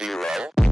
0, 1.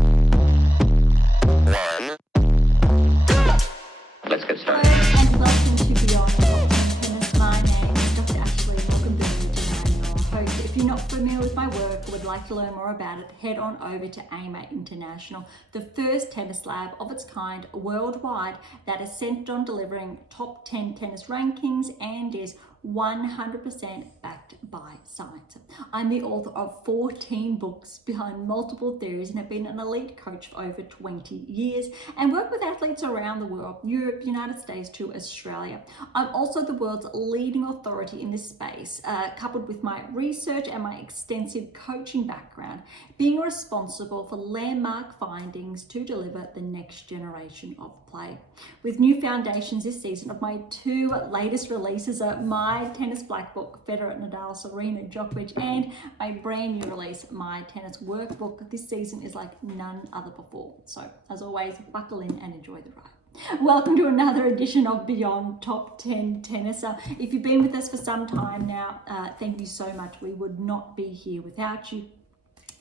Let's get started. Hello and welcome to Beyond Top 10 Tennis. My name is Dr. Ashley Dr Berge and I'm your host. If you're not familiar with my work or would like to learn more about it, head on over to AM8 International, the first tennis lab of its kind worldwide that is centered on delivering top 10 tennis rankings and is 100% backed by science. I'm the author of 14 books behind multiple theories and have been an elite coach for over 20 years and work with athletes around the world, Europe, United States to Australia. I'm also the world's leading authority in this space, coupled with my research and my extensive coaching background, being responsible for landmark findings to deliver the next generation of play. With new foundations this season of my two latest releases are my tennis black book, Federer, Nadal, Serena, Djokovic, and my brand new release, my tennis workbook. This season is like none other before. So as always, buckle in and enjoy the ride. Welcome to another edition of Beyond Top 10 Tennis. If you've been with us for some time now, thank you so much. We would not be here without you.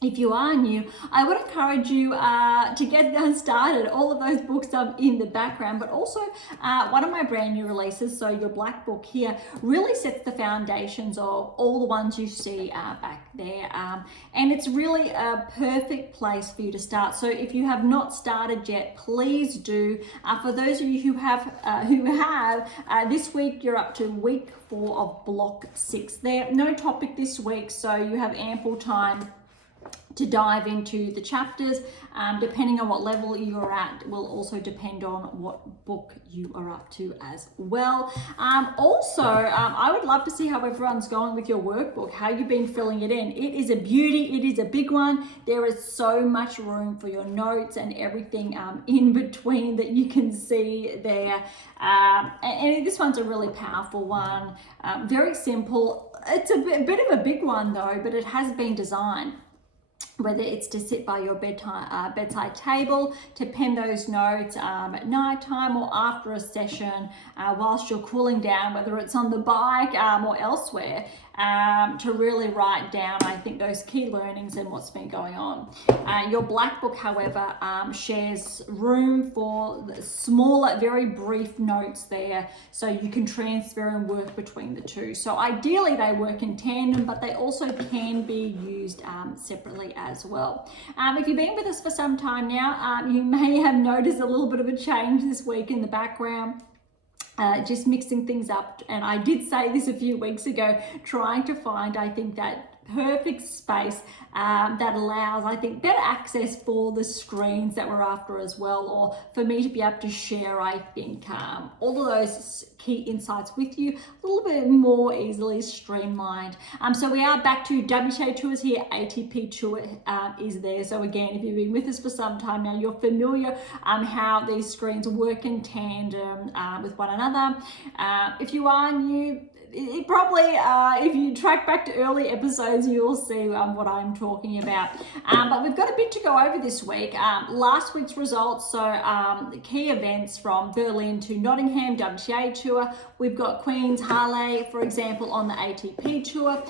If you are new, I would encourage you to get started. All of those books in the background, but also one of my brand new releases, so your black book here, really sets the foundations of all the ones you see back there. And it's really a perfect place for you to start. So if you have not started yet, please do. For those of you who have, this week you're up to week 4 of block 6 there. No topic this week, so you have ample time to dive into the chapters. Depending on what level you're at will also depend on what book you are up to as well. I would love to see how everyone's going with your workbook, how you've been filling it in. It is a beauty, it is a big one. There is so much room for your notes and everything in between that you can see there. And this one's a really powerful one, very simple. It's a bit of a big one though, but it has been designed, whether it's to sit by your bedside table, to pen those notes at night time or after a session whilst you're cooling down, whether it's on the bike or elsewhere, to really write down, I think, those key learnings and what's been going on. Your black book, however, shares room for the smaller, very brief notes there, so you can transfer and work between the two. So ideally they work in tandem, but they also can be used separately as well. If you've been with us for some time now, you may have noticed a little bit of a change this week in the background. Just mixing things up, and I did say this a few weeks ago, trying to find, I think, that perfect space that allows, I think, better access for the screens that we're after as well, or for me to be able to share, I think, all of those key insights with you a little bit more easily streamlined. So we are back to WTA tours here, ATP tour is there. So again, if you've been with us for some time now, you're familiar how these screens work in tandem with one another. If you are new, it probably, if you track back to early episodes, you'll see what I'm talking about. But we've got a bit to go over this week. Last week's results, so the key events from Berlin to Nottingham, WTA tour. We've got Queen's Halle, for example, on the ATP tour.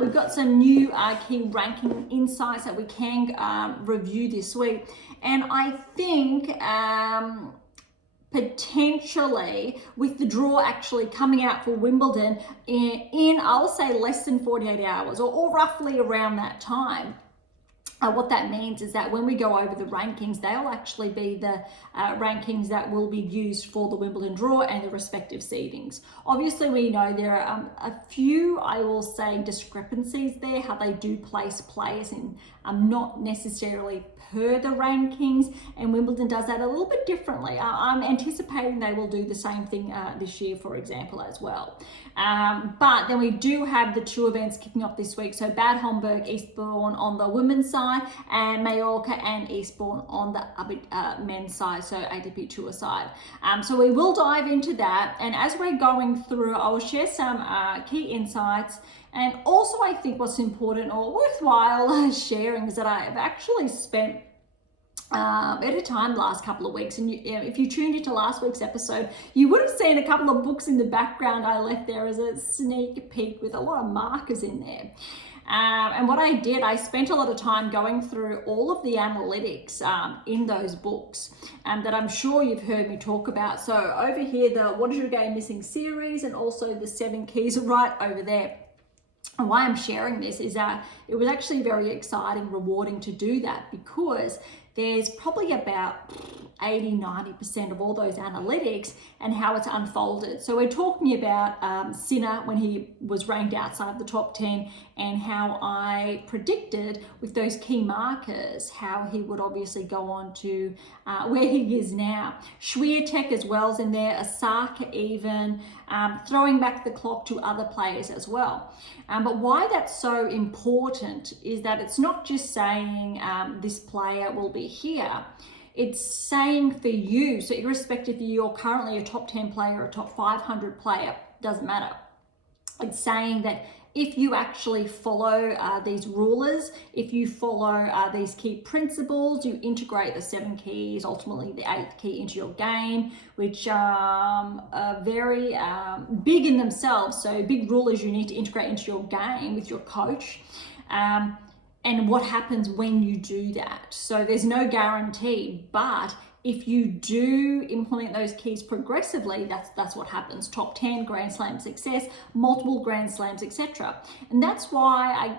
We've got some new key ranking insights that we can review this week. And I think potentially with the draw actually coming out for Wimbledon in I'll say less than 48 hours or roughly around that time. What that means is that when we go over the rankings, they'll actually be the rankings that will be used for the Wimbledon draw and the respective seedings. Obviously, we know there are a few, I will say, discrepancies there, how they do place players in not necessarily per the rankings, and Wimbledon does that a little bit differently. I'm anticipating they will do the same thing this year, for example, as well. But then we do have the 2 events kicking off this week. So Bad Homburg, Eastbourne on the women's side, and Mallorca and Eastbourne on the men's side, so ATP Tour side. So we will dive into that, and as we're going through, I will share some key insights. And also, I think what's important or worthwhile sharing is that I've actually spent at a time the last couple of weeks, and if you tuned into last week's episode, you would have seen a couple of books in the background I left there as a sneak peek with a lot of markers in there. And what I did, I spent a lot of time going through all of the analytics in those books that I'm sure you've heard me talk about. So over here, the What is Your Game Missing series, and also the 7 keys right over there. And why I'm sharing this is that it was actually very exciting, rewarding to do that, because there's probably about 80-90% of all those analytics and how it's unfolded. So we're talking about Sinner when he was ranked outside the top 10, and how I predicted with those key markers how he would obviously go on to where he is now. Swiatek as well is in there, Osaka even, throwing back the clock to other players as well. But why that's so important is that it's not just saying this player will be here. It's saying for you, so irrespective if you're currently a top 10 player or a top 500 player, doesn't matter. It's saying that if you actually follow these rulers, if you follow these key principles, you integrate the 7 keys, ultimately the 8th key into your game, which are very big in themselves. So big rulers you need to integrate into your game with your coach. And what happens when you do that. So there's no guarantee, but if you do implement those keys progressively, that's what happens. Top 10, Grand Slam success, multiple Grand Slams, etc. And that's why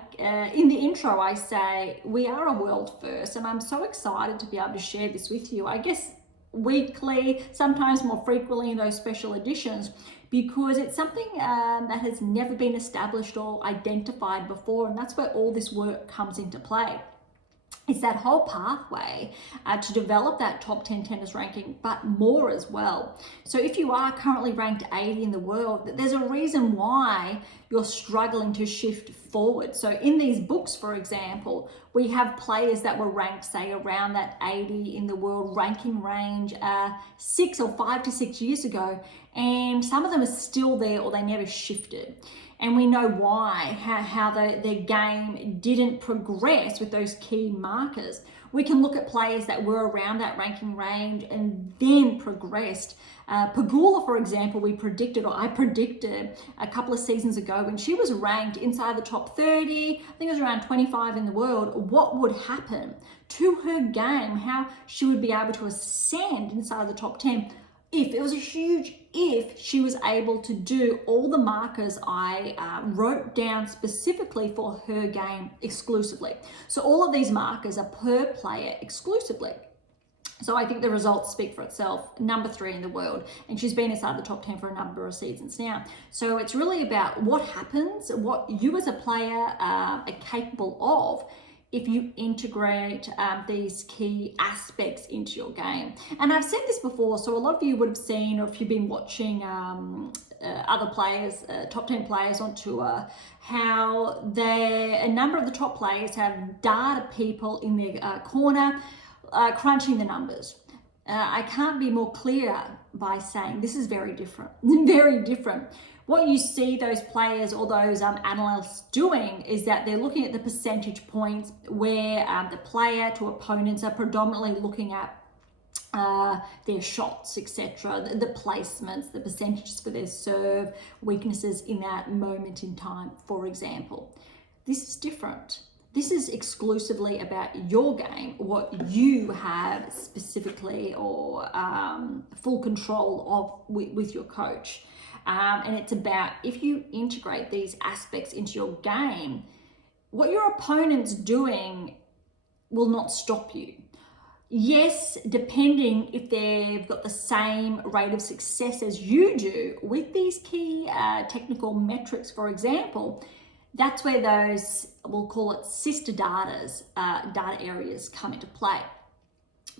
in the intro I say we are a world first, and I'm so excited to be able to share this with you. I guess weekly, sometimes more frequently in those special editions, because it's something that has never been established or identified before, and that's where all this work comes into play. It's that whole pathway to develop that top 10 tennis ranking, but more as well. So if you are currently ranked 80 in the world, there's a reason why you're struggling to shift forward. So in these books, for example, we have players that were ranked, say, around that 80 in the world ranking range 6 or 5 to 6 years ago, and some of them are still there or they never shifted. And we know why, how their game didn't progress with those key markers. We can look at players that were around that ranking range and then progressed. Pegula, for example, I predicted a couple of seasons ago when she was ranked inside the top 30, I think it was around 25 in the world, what would happen to her game, how she would be able to ascend inside the top 10. It was a huge if she was able to do all the markers I wrote down specifically for her game exclusively. So all of these markers are per player exclusively. So I think the results speak for itself. Number 3 in the world, and she's been inside the top 10 for a number of seasons now. So it's really about what happens, what you as a player are capable of if you integrate these key aspects into your game. And I've said this before, so a lot of you would have seen, or if you've been watching other players, top 10 players on tour, how a number of the top players have data people in their corner crunching the numbers. I can't be more clear by saying this is very different, very different. What you see those players or those analysts doing is that they're looking at the percentage points where the player to opponents are predominantly looking at their shots, etc., the placements, the percentages for their serve, weaknesses in that moment in time, for example. This is different. This is exclusively about your game, what you have specifically or full control of with your coach. And it's about, if you integrate these aspects into your game, what your opponent's doing will not stop you. Yes, depending if they've got the same rate of success as you do with these key technical metrics, for example, that's where those, we'll call it sister data areas come into play.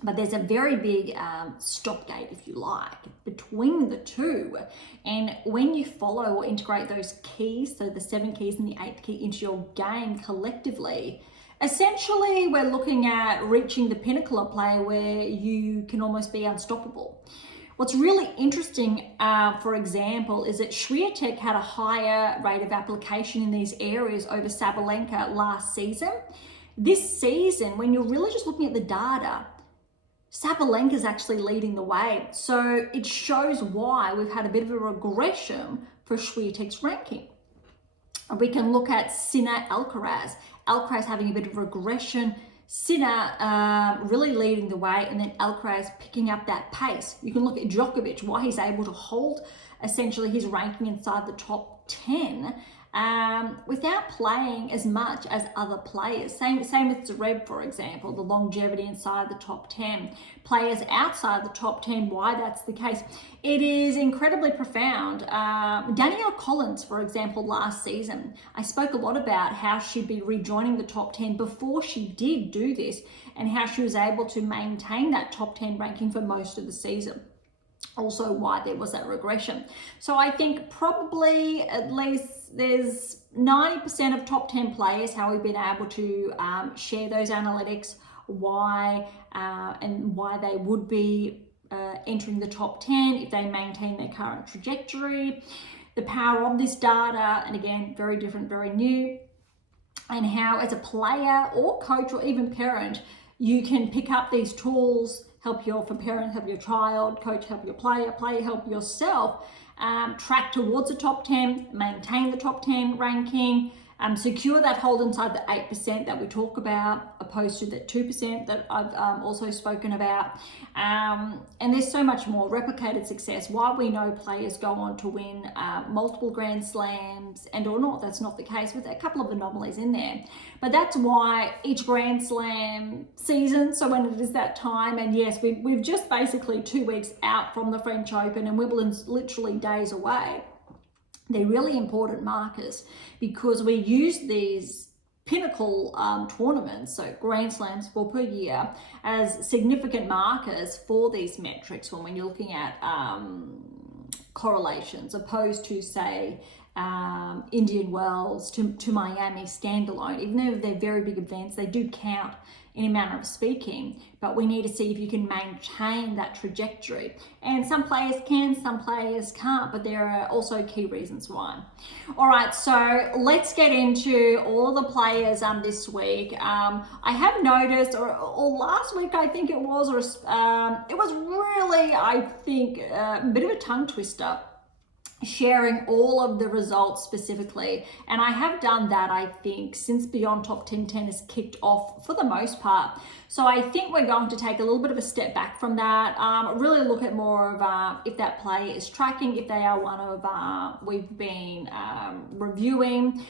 But there's a very big stopgate, if you like, between the two. And when you follow or integrate those keys, so the 7 keys and the 8th key into your game collectively, essentially we're looking at reaching the pinnacle of play where you can almost be unstoppable. What's really interesting, for example, is that Swiatek had a higher rate of application in these areas over Sabalenka last season. This season, when you're really just looking at the data, Sabalenka's actually leading the way. So it shows why we've had a bit of a regression for Swiatek's ranking. We can look at Sinner Alcaraz. Alcaraz having a bit of regression. Sinner really leading the way, and then Alcaraz picking up that pace. You can look at Djokovic, why he's able to hold essentially his ranking inside the top 10 without playing as much as other players. Same with Zverev, for example, the longevity inside the top 10. Players outside the top 10, why that's the case. It is incredibly profound. Danielle Collins, for example, last season, I spoke a lot about how she'd be rejoining the top 10 before she did do this, and how she was able to maintain that top 10 ranking for most of the season. Also why there was that regression. So I think probably at least there's 90% of top 10 players, how we've been able to share those analytics, why and why they would be entering the top 10 if they maintain their current trajectory, the power of this data, and again, very different, very new, and how as a player or coach or even parent, you can pick up these tools, help your parent, help your child, coach, help your player, help yourself track towards the top 10, maintain the top 10 ranking, secure that hold inside the 8% that we talk about, opposed to the 2% that I've also spoken about. And there's so much more. Replicated success, why we know players go on to win multiple Grand Slams and or not. That's not the case, with a couple of anomalies in there. But that's why each Grand Slam season, so when it is that time, and yes, we've just basically 2 weeks out from the French Open, and Wimbledon's literally days away. They're really important markers because we use these pinnacle tournaments, so Grand Slams 4 per year, as significant markers for these metrics when you're looking at correlations, opposed to, say, Indian Wells to Miami standalone. Even though they're very big events, they do count in a manner of speaking, but we need to see if you can maintain that trajectory. And some players can, some players can't, but there are also key reasons why. All right, so let's get into all the players this week. I have noticed, or last week I think it was, or it was really, I think, a bit of a tongue twister, sharing all of the results specifically, and I have done that, I think, since Beyond Top 10 Tennis kicked off for the most part. So I think we're going to take a little bit of a step back from that, really look at more of if that player is tracking, if they are one of we've been reviewing,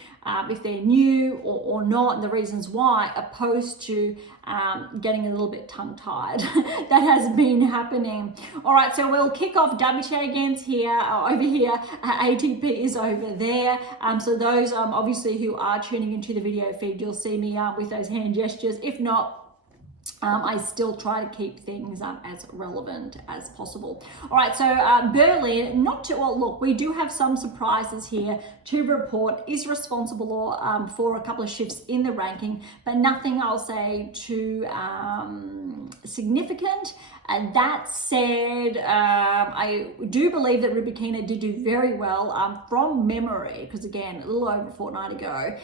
if they're new or not, and the reasons why, opposed to getting a little bit tongue-tied. That has been happening. All right, so we'll kick off. WTA against here, over here. ATP is over there. So those obviously who are tuning into the video feed, you'll see me with those hand gestures. If not, I still try to keep things as relevant as possible. All right, so Berlin, look, we do have some surprises here to report. Is responsible for a couple of shifts in the ranking, but nothing I'll say too significant. And that said, I do believe that Rybakina did do very well from memory, because again, a little over a fortnight ago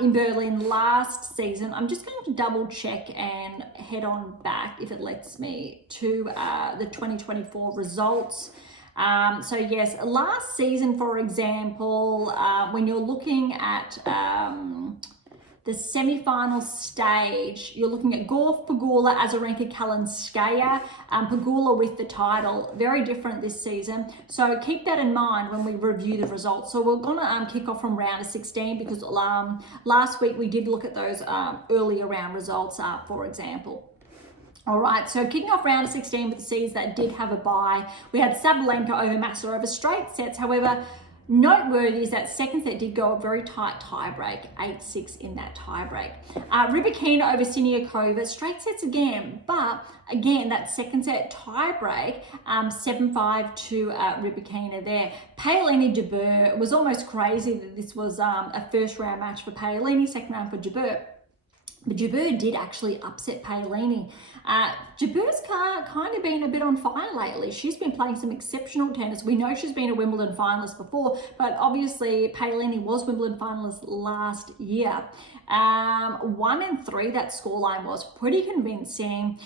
in Berlin last season. I'm just going to double check and head on back, if it lets me, to the 2024 results. So yes, last season, for example, when you're looking at the semi-final stage, you're looking at Gauff, Pegula, Azarenka, Kalinskaya, Pegula with the title. Very different this season. So keep that in mind when we review the results. So we're gonna kick off from round of 16, because last week we did look at those earlier round results, for example. All right, so kicking off round of 16 with the seeds that did have a bye. We had Sabalenka over Massarova, straight sets. However, noteworthy is that second set did go a very tight tiebreak, 8-6 in that tiebreak. Rybakina over Siniakova, straight sets again, but again, that second set tiebreak, 7-5 to Rybakina there. Paolini Jabeur, it was almost crazy that this was a first round match for Paolini, second round for Jabeur. But Jabeur did actually upset Paolini. Jabeur's kind of been a bit on fire lately. She's been playing some exceptional tennis. We know she's been a Wimbledon finalist before, but obviously Paolini was Wimbledon finalist last year. 1-3, that scoreline was pretty convincing.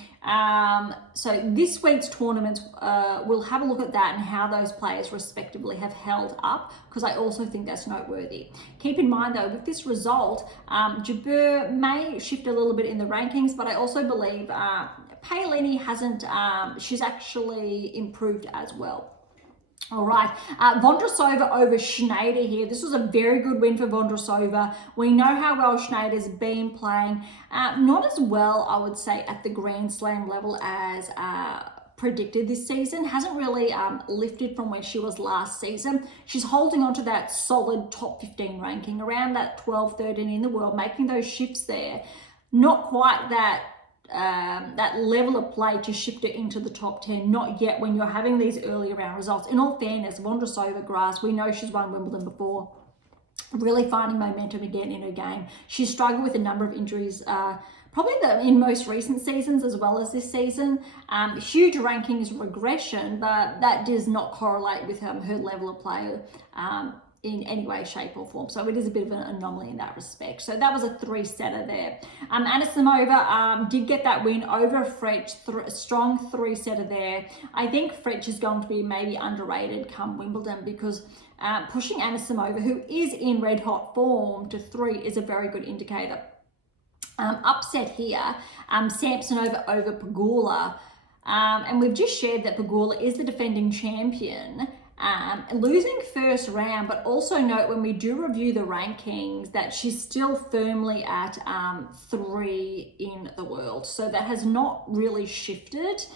So this week's tournament, we'll have a look at that and how those players respectively have held up, because I also think that's noteworthy. Keep in mind though, with this result, Jabeur may shift a little bit in the rankings, but I also believe Paolini hasn't, she's actually improved as well. All right, Vondrousova over Schneider here. This was a very good win for Vondrousova. We know how well Schneider's been playing. Not as well, I would say, at the Grand Slam level as predicted this season. Hasn't really lifted from where she was last season. She's holding on to that solid top 15 ranking, around that 12, 13 in the world, making those shifts there. Not quite that level of play to shift it into the top 10, not yet when you're having these early round results. In all fairness, Vondrousova grass, we know she's won Wimbledon before, really finding momentum again in her game. She's struggled with a number of injuries, probably in most recent seasons as well as this season. Huge rankings regression, but that does not correlate with her level of play in any way, shape or form. So it is a bit of an anomaly in that respect. So that was a 3-setter there. Anisimova did get that win over Fretch, strong 3-setter there. I think Fretch is going to be maybe underrated come Wimbledon, because pushing Anisimova, who is in red hot form, to 3 is a very good indicator. Upset here, Samsonova over Pegula. And we've just shared that Pegula is the defending champion. Losing first round, but also note when we do review the rankings that she's still firmly at 3 in the world. So that has not really shifted.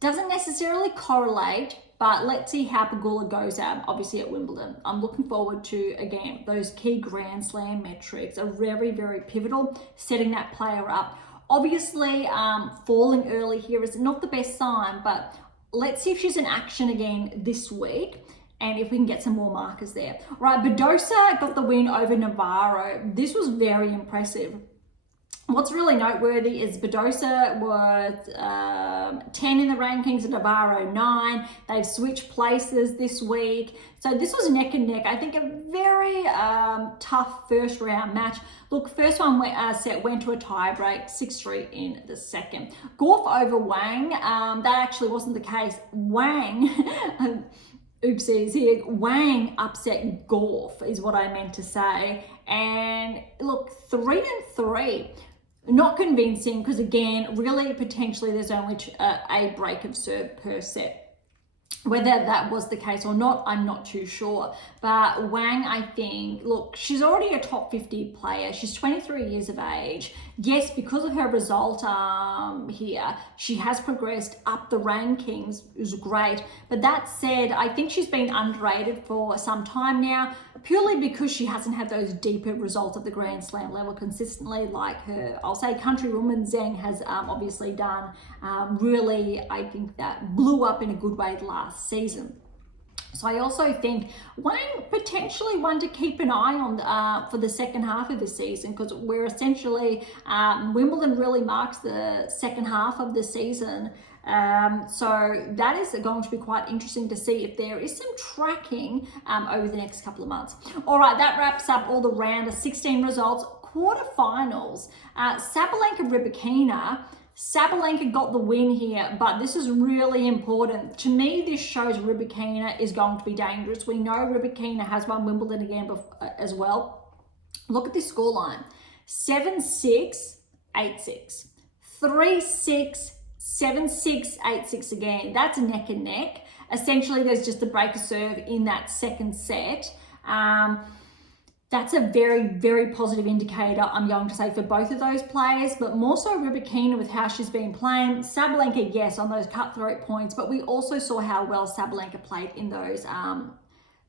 Doesn't necessarily correlate, but let's see how Pegula goes out, obviously at Wimbledon. I'm looking forward to, again, those key Grand Slam metrics are very, very pivotal, setting that player up. Obviously, falling early here is not the best sign, but let's see if she's in action again this week and if we can get some more markers there. Right, Badosa got the win over Navarro. This was very impressive. What's really noteworthy is Badosa was 10 in the rankings and Navarro 9. They've switched places this week. So this was neck and neck. I think a very tough first round match. Look, first one set went to a tie break, 6-3 in the second. Gauff over Wang. That actually wasn't the case. Wang, oopsies here, Wang upset Gauff is what I meant to say. And look, 3-3. Not convincing, because again, really potentially there's only a break of serve per set. Whether that was the case or not, I'm not too sure. But Wang, I think, look, she's already a top 50 player. She's 23 years of age. Yes, because of her result here, she has progressed up the rankings. It was great. But that said, I think she's been underrated for some time now, purely because she hasn't had those deeper results at the Grand Slam level consistently, like her, I'll say, countrywoman Zheng has obviously done. Really, I think that blew up in a good way last season. So I also think Wang potentially one to keep an eye on for the second half of the season, because we're essentially, Wimbledon really marks the second half of the season. So that is going to be quite interesting to see if there is some tracking over the next couple of months. All right, that wraps up all the round of 16 results. Quarterfinals, Sabalenka Rybakina. Sabalenka got the win here, but this is really important. To me, this shows Rybakina is going to be dangerous. We know Rybakina has won Wimbledon again as well. Look at this scoreline. 7-6, 8-6. 3-6, 7-6, 8-6 again. That's neck and neck. Essentially, there's just a break of serve in that second set. That's a very, very positive indicator, I'm going to say, for both of those players, but more so Rybakina with how she's been playing. Sabalenka, yes, on those cutthroat points, but we also saw how well Sabalenka played in those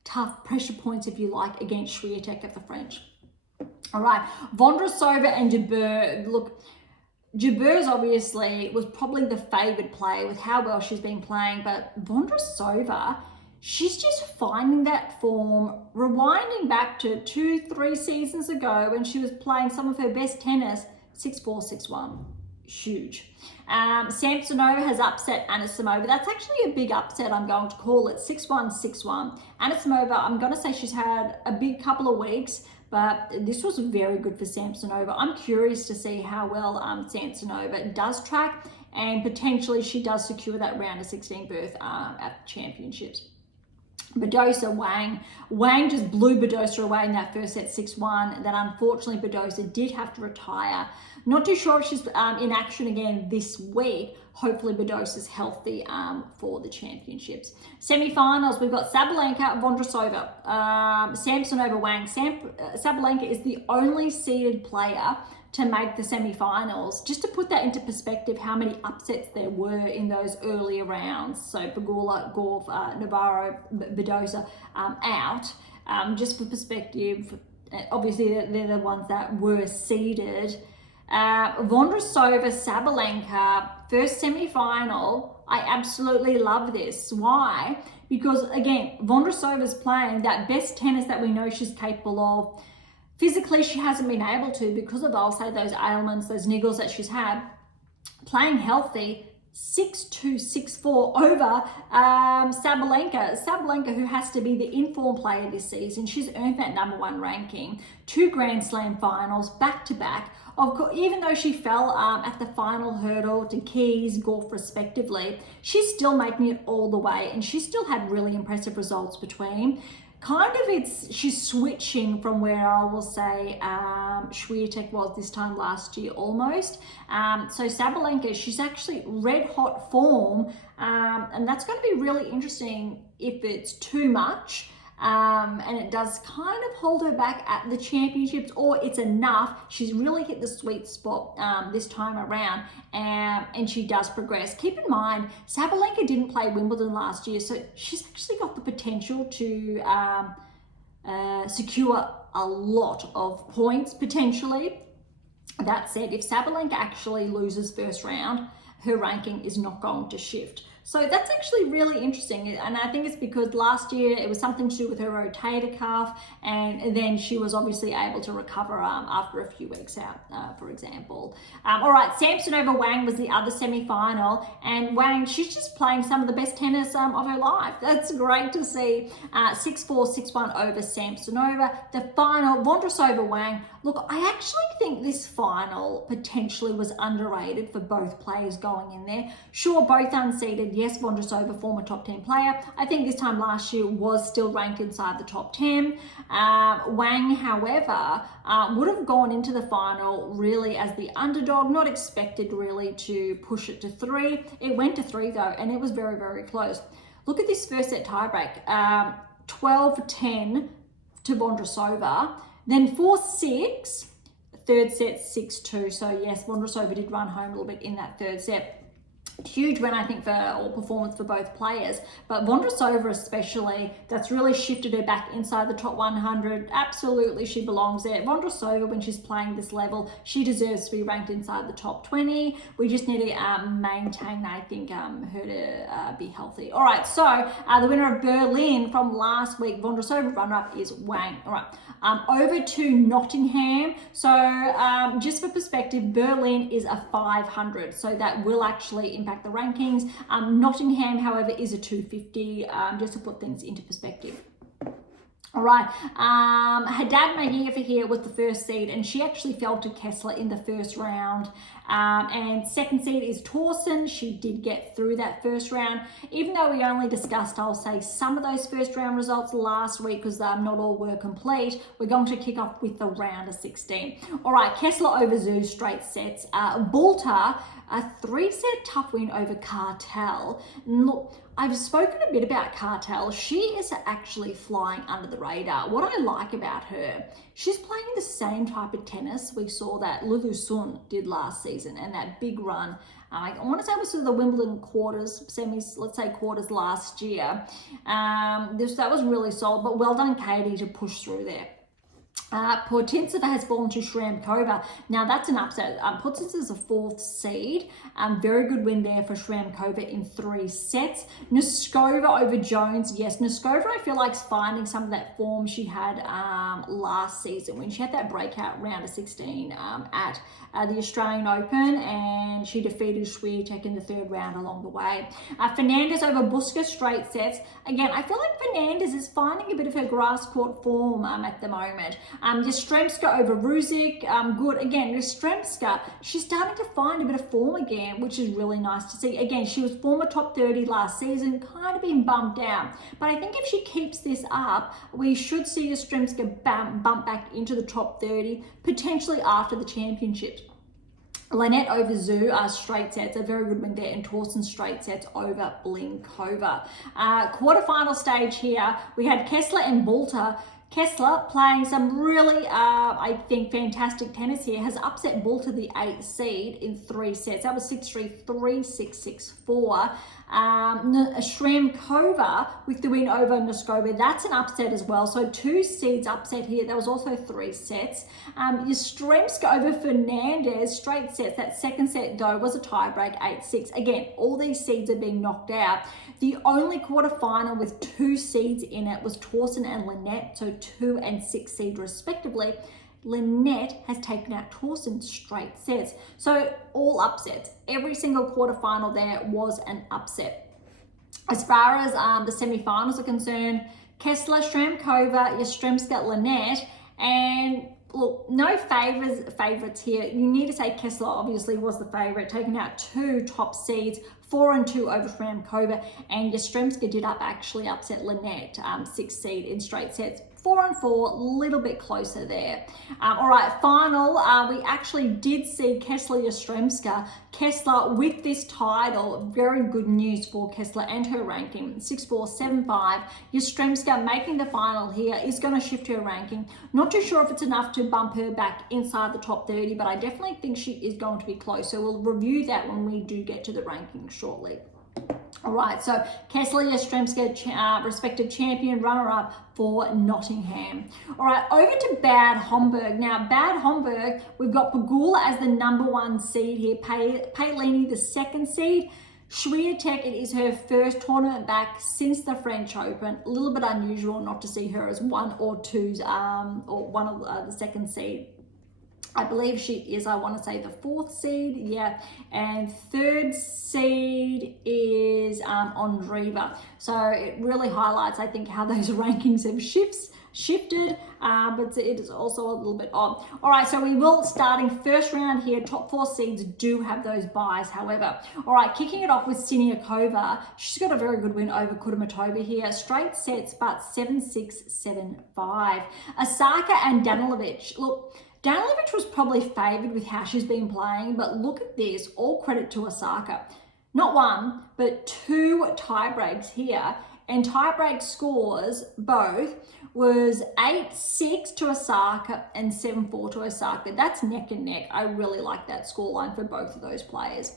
tough pressure points, if you like, against Swiatek at the French. All right, Vondrousova and Jabeur. Look, Jabeur's obviously was probably the favoured player with how well she's been playing, but Vondrousova, she's just finding that form, rewinding back to 2-3 seasons ago when she was playing some of her best tennis, 6-4, 6-1. Huge. Samsonova has upset Anisimova. That's actually a big upset, I'm going to call it, 6-1, 6-1. Anisimova, I'm going to say she's had a big couple of weeks, but this was very good for Samsonova. I'm curious to see how well Samsonova does track and potentially she does secure that round of 16 berth at the championships. Badosa, Wang just blew Badosa away in that first set 6-1. Then unfortunately Badosa did have to retire. Not too sure if she's in action again this week. Hopefully Badosa's healthy for the championships. Semi-finals, we've got Sabalenka, Vondrousova, Samsonova, Wang. Sabalenka is the only seeded player to make the semi-finals. Just to put that into perspective, how many upsets there were in those earlier rounds. So Pegula, Gauff, Navarro, Badosa out. Just for perspective, obviously they're the ones that were seeded. Vondrousova, Sabalenka, first semi-final. I absolutely love this. Why? Because again, Vondrousova's playing that best tennis that we know she's capable of. Physically, she hasn't been able to because of, I'll say, those ailments, those niggles that she's had. Playing healthy, 6-2, 6-4 over Sabalenka. Sabalenka, who has to be the informed player this season. She's earned that #1 ranking. 2 Grand Slam finals, back-to-back. Of course, even though she fell at the final hurdle to Keys, Gauff respectively, she's still making it all the way, and she still had really impressive results between. She's switching from where I will say Swiatek was this time last year almost. So Sabalenka, she's actually red hot form, and that's going to be really interesting if it's too much. And it does kind of hold her back at the championships, or it's enough. She's really hit the sweet spot this time around, and she does progress. Keep in mind, Sabalenka didn't play Wimbledon last year, so she's actually got the potential to secure a lot of points potentially. That said, if Sabalenka actually loses first round, her ranking is not going to shift. So that's actually really interesting, and I think it's because last year it was something to do with her rotator cuff, and then she was obviously able to recover after a few weeks out, for example. All right, Samsonova, Wang was the other semi-final, and Wang, she's just playing some of the best tennis of her life. That's great to see. 6-4, 6-1 over Samsonova. The final, Vondrousova, Wang. Look, I actually think this final potentially was underrated for both players going in there. Sure, both unseeded. Yes, Vondrousova, former top 10 player. I think this time last year was still ranked inside the top 10. Wang, however, would have gone into the final really as the underdog, not expected really to push it to 3. It went to 3 though, and it was very, very close. Look at this first set tiebreak. 12-10 to Vondrousova. Then 4-6, third set 6-2. So yes, Vondrousova did run home a little bit in that third set. Huge win, I think, or performance for both players. But Vondrousova especially, that's really shifted her back inside the top 100. Absolutely, she belongs there. Vondrousova, when she's playing this level, she deserves to be ranked inside the top 20. We just need to maintain, I think, her to be healthy. All right, so the winner of Berlin from last week, Vondrousova runner-up is Wang. All right, over to Nottingham. So just for perspective, Berlin is a 500, so that will actually impact the rankings. Nottingham, however, is a 250, just to put things into perspective. All right, Haddad Maguire here was the first seed, and she actually fell to Kessler in the first round. And second seed is Torsen. She did get through that first round, even though we only discussed, I'll say, some of those first round results last week because not all were complete. We're going to kick off with the round of 16. All right, Kessler over Zhu, straight sets. Balta, a 3-set tough win over Cartel. Look, I've spoken a bit about Cartel. She is actually flying under the radar. What I like about her, she's playing the same type of tennis we saw that Lulu Sun did last season, and that big run. I want to say it was sort of the Wimbledon quarters, semis, let's say quarters last year. That was really solid, but well done, Katie, to push through there. Putintseva has fallen to Shramkova. Now that's an upset. Putintseva is a 4th seed. Very good win there for Shramkova in 3 sets. Noskova over Jones. Yes, Noskova I feel like is finding some of that form she had last season when she had that breakout round of 16 at the Australian Open, and she defeated Swiatek in the 3rd round along the way. Fernandez over Buska, straight sets. Again, I feel like Fernandez is finding a bit of her grass court form at the moment. Yastremska over Ruzic, good. Again, Yastremska, she's starting to find a bit of form again, which is really nice to see. Again, she was former top 30 last season, kind of been bumped down. But I think if she keeps this up, we should see Yastremska bump back into the top 30, potentially after the championships. Lynette over Zhu straight sets, a very good win there, and Torsten straight sets over Blinkova. Quarterfinal stage here, we had Kessler and Balter. Kessler playing some really, I think, fantastic tennis here, has upset Balter, the 8th seed, in 3 sets. That was 6-3, 3-6, 6-4. Shramkova with the win over Noskova. That's an upset as well. So 2 seeds upset here. That was also 3 sets. Yastremska over Fernandez, straight sets. That second set, though, was a tiebreak, 8-6. Again, all these seeds are being knocked out. The only quarterfinal with 2 seeds in it was Torsten and Lynette, so 2 and 6 seed respectively. Lynette has taken out Torsten straight sets. So all upsets. Every single quarterfinal there was an upset. As far as the semi-finals are concerned, Kessler, Shramkova, Yastremska, Lynette, and look, no favorites here. You need to say Kessler obviously was the favorite, taking out 2 top seeds, 4 and 2 over Shramkova, and Yastremska did actually upset Lynette, 6 seed in straight sets. 4 and 4, a little bit closer there. All right, final, we actually did see Kessler Yastremska. Kessler with this title, very good news for Kessler and her ranking, 6-4, 7-5. Yastremska making the final here is going to shift her ranking. Not too sure if it's enough to bump her back inside the top 30, but I definitely think she is going to be close. So we'll review that when we do get to the rankings shortly. All right, so Kessler, Yastremska, respective champion, runner-up for Nottingham. All right, over to Bad Homburg. Now, Bad Homburg, we've got Pegula as the #1 seed here, Paolini the 2nd seed. Swiatek, it is her first tournament back since the French Open. A little bit unusual not to see her as 1 or 2's, or one of the 2nd seed. I believe she is, I want to say, the 4th seed, yeah, and 3rd seed is Ondreva. So it really highlights, I think, how those rankings have shifted, but it is also a little bit odd. All right, so we will, starting first round here, top 4 seeds do have those buys, however. All right, kicking it off with Siniakova. She's got a very good win over Kudermetova here, straight sets, but 7-6, 7-5. Osaka and Danilovic. Look, Danilovic was probably favoured with how she's been playing, but look at this, all credit to Osaka. Not 1, but 2 tie-breaks here, and tie-break scores, both, was 8-6 to Osaka and 7-4 to Osaka. That's neck and neck. I really like that scoreline for both of those players.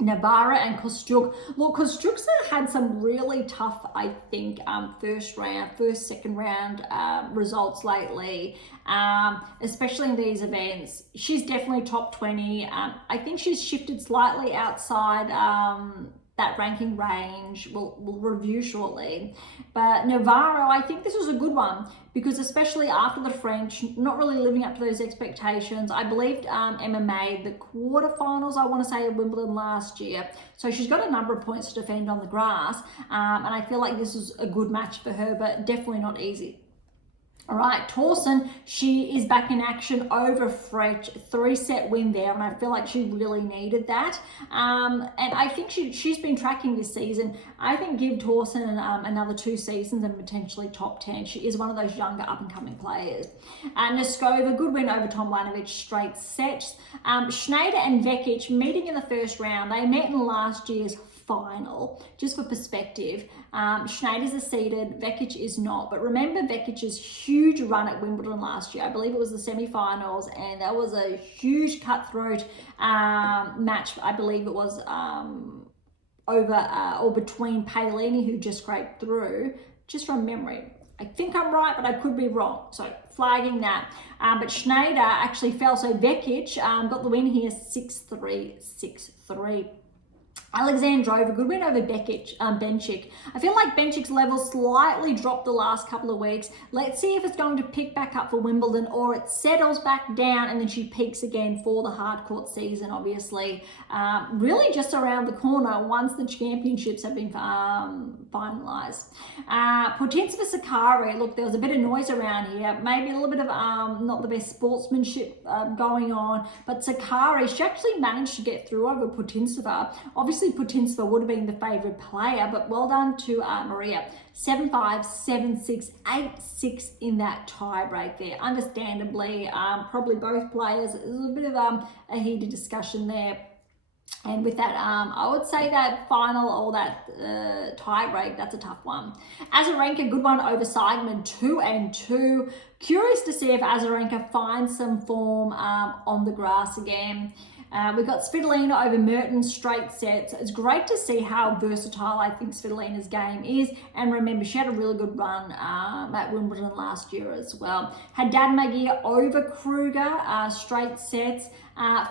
Navarra and Kostyuk. Look, Kostyuk's had some really tough, I think, second round results lately, especially in these events. She's definitely top 20. I think she's shifted slightly outside that ranking range. We'll review shortly. But Navarro, I think this was a good one because especially after the French, not really living up to those expectations. I believed Emma made the quarterfinals, I want to say, at Wimbledon last year. So she's got a number of points to defend on the grass. And I feel like this is a good match for her, but definitely not easy. All right, Torsten, she is back in action over French, 3-set win there, and I feel like she really needed that. And I think she's been tracking this season. I think give Torsten another 2 seasons and potentially top 10. She is one of those younger up-and-coming players. Noskova, good win over Tomljanovic, straight sets. Schneider and Vekic meeting in the first round. They met in last year's final. Just for perspective, Schneider's a seeded, Vekic is not. But remember Vekic's huge run at Wimbledon last year. I believe it was the semi-finals, and that was a huge cutthroat match. I believe it was over or between Paolini, who just scraped through, just from memory. I think I'm right, but I could be wrong. So flagging that. But Schneider actually fell, so Vekic got the win here, 6-3, 6-3. Alexandrova, good win over Benchik. I feel like Benchik's level slightly dropped the last couple of weeks. Let's see if it's going to pick back up for Wimbledon or it settles back down and then she peaks again for the hard court season, obviously. Really just around the corner once the championships have been finalised. Putintseva Sakkari, look, there was a bit of noise around here. Maybe a little bit of not the best sportsmanship going on, but Sakkari, she actually managed to get through over Putintseva. Obviously, Putintseva would have been the favourite player, but well done to Maria. 7-5, 7-6, 8-6 in that tie break there. Understandably, probably both players. There's a bit of a heated discussion there. And with that, I would say that final or that tie break, that's a tough one. Azarenka, good one over Seidman, 2-2. Curious to see if Azarenka finds some form on the grass again. We've got Svitolina over Mertens, straight sets. It's great to see how versatile I think Svitolina's game is. And remember, she had a really good run at Wimbledon last year as well. Haddad Maguire over Kruger, straight sets.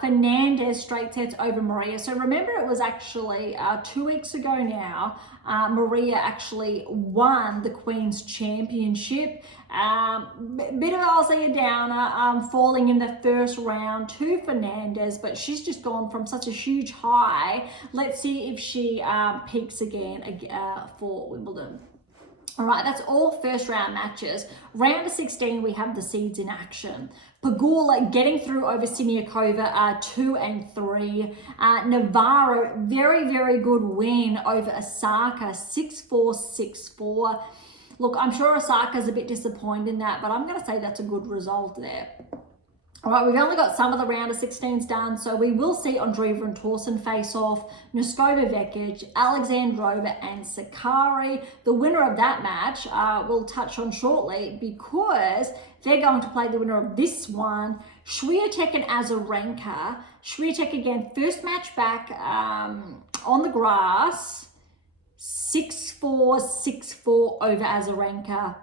Fernandez, straight sets over Maria. So remember, it was actually 2 weeks ago now, Maria actually won the Queen's Championship. Bit of, I'll say, a downer, falling in the first round to Fernandez, but she's just gone from such a huge high. Let's see if she peaks again for Wimbledon. All right, that's all first round matches. Round of 16, we have the seeds in action. Pegula getting through over Siniakova, 2-3. Navarro, very, very good win over Osaka, 6-4, 6-4. Look, I'm sure Osaka's a bit disappointed in that, but I'm going to say that's a good result there. All right, we've only got some of the round of 16s done, so we will see Andreeva and Tauson face off, Noskova Vekic, Alexandrova and Sakkari. The winner of that match we'll touch on shortly because they're going to play the winner of this one, Swiatek and Azarenka. Swiatek again, first match back on the grass, 6-4, 6-4 over Azarenka.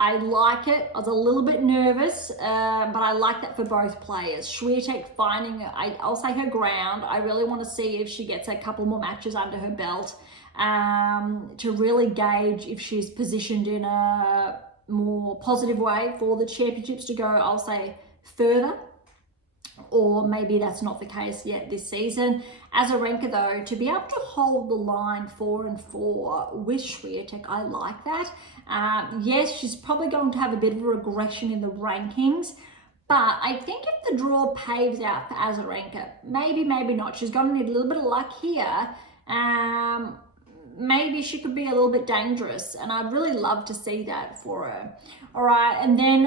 I like it. I was a little bit nervous, but I like that for both players. Swiatek finding, I'll say, her ground. I really want to see if she gets a couple more matches under her belt to really gauge if she's positioned in a more positive way for the championships to go, I'll say, further. Or maybe that's not the case yet this season. Azarenka, though, to be able to hold the line 4-4 with Swiatek, I like that. Yes, she's probably going to have a bit of a regression in the rankings, but I think if the draw paves out for Azarenka, maybe not. She's going to need a little bit of luck here. Maybe she could be a little bit dangerous, and I'd really love to see that for her. All right, and then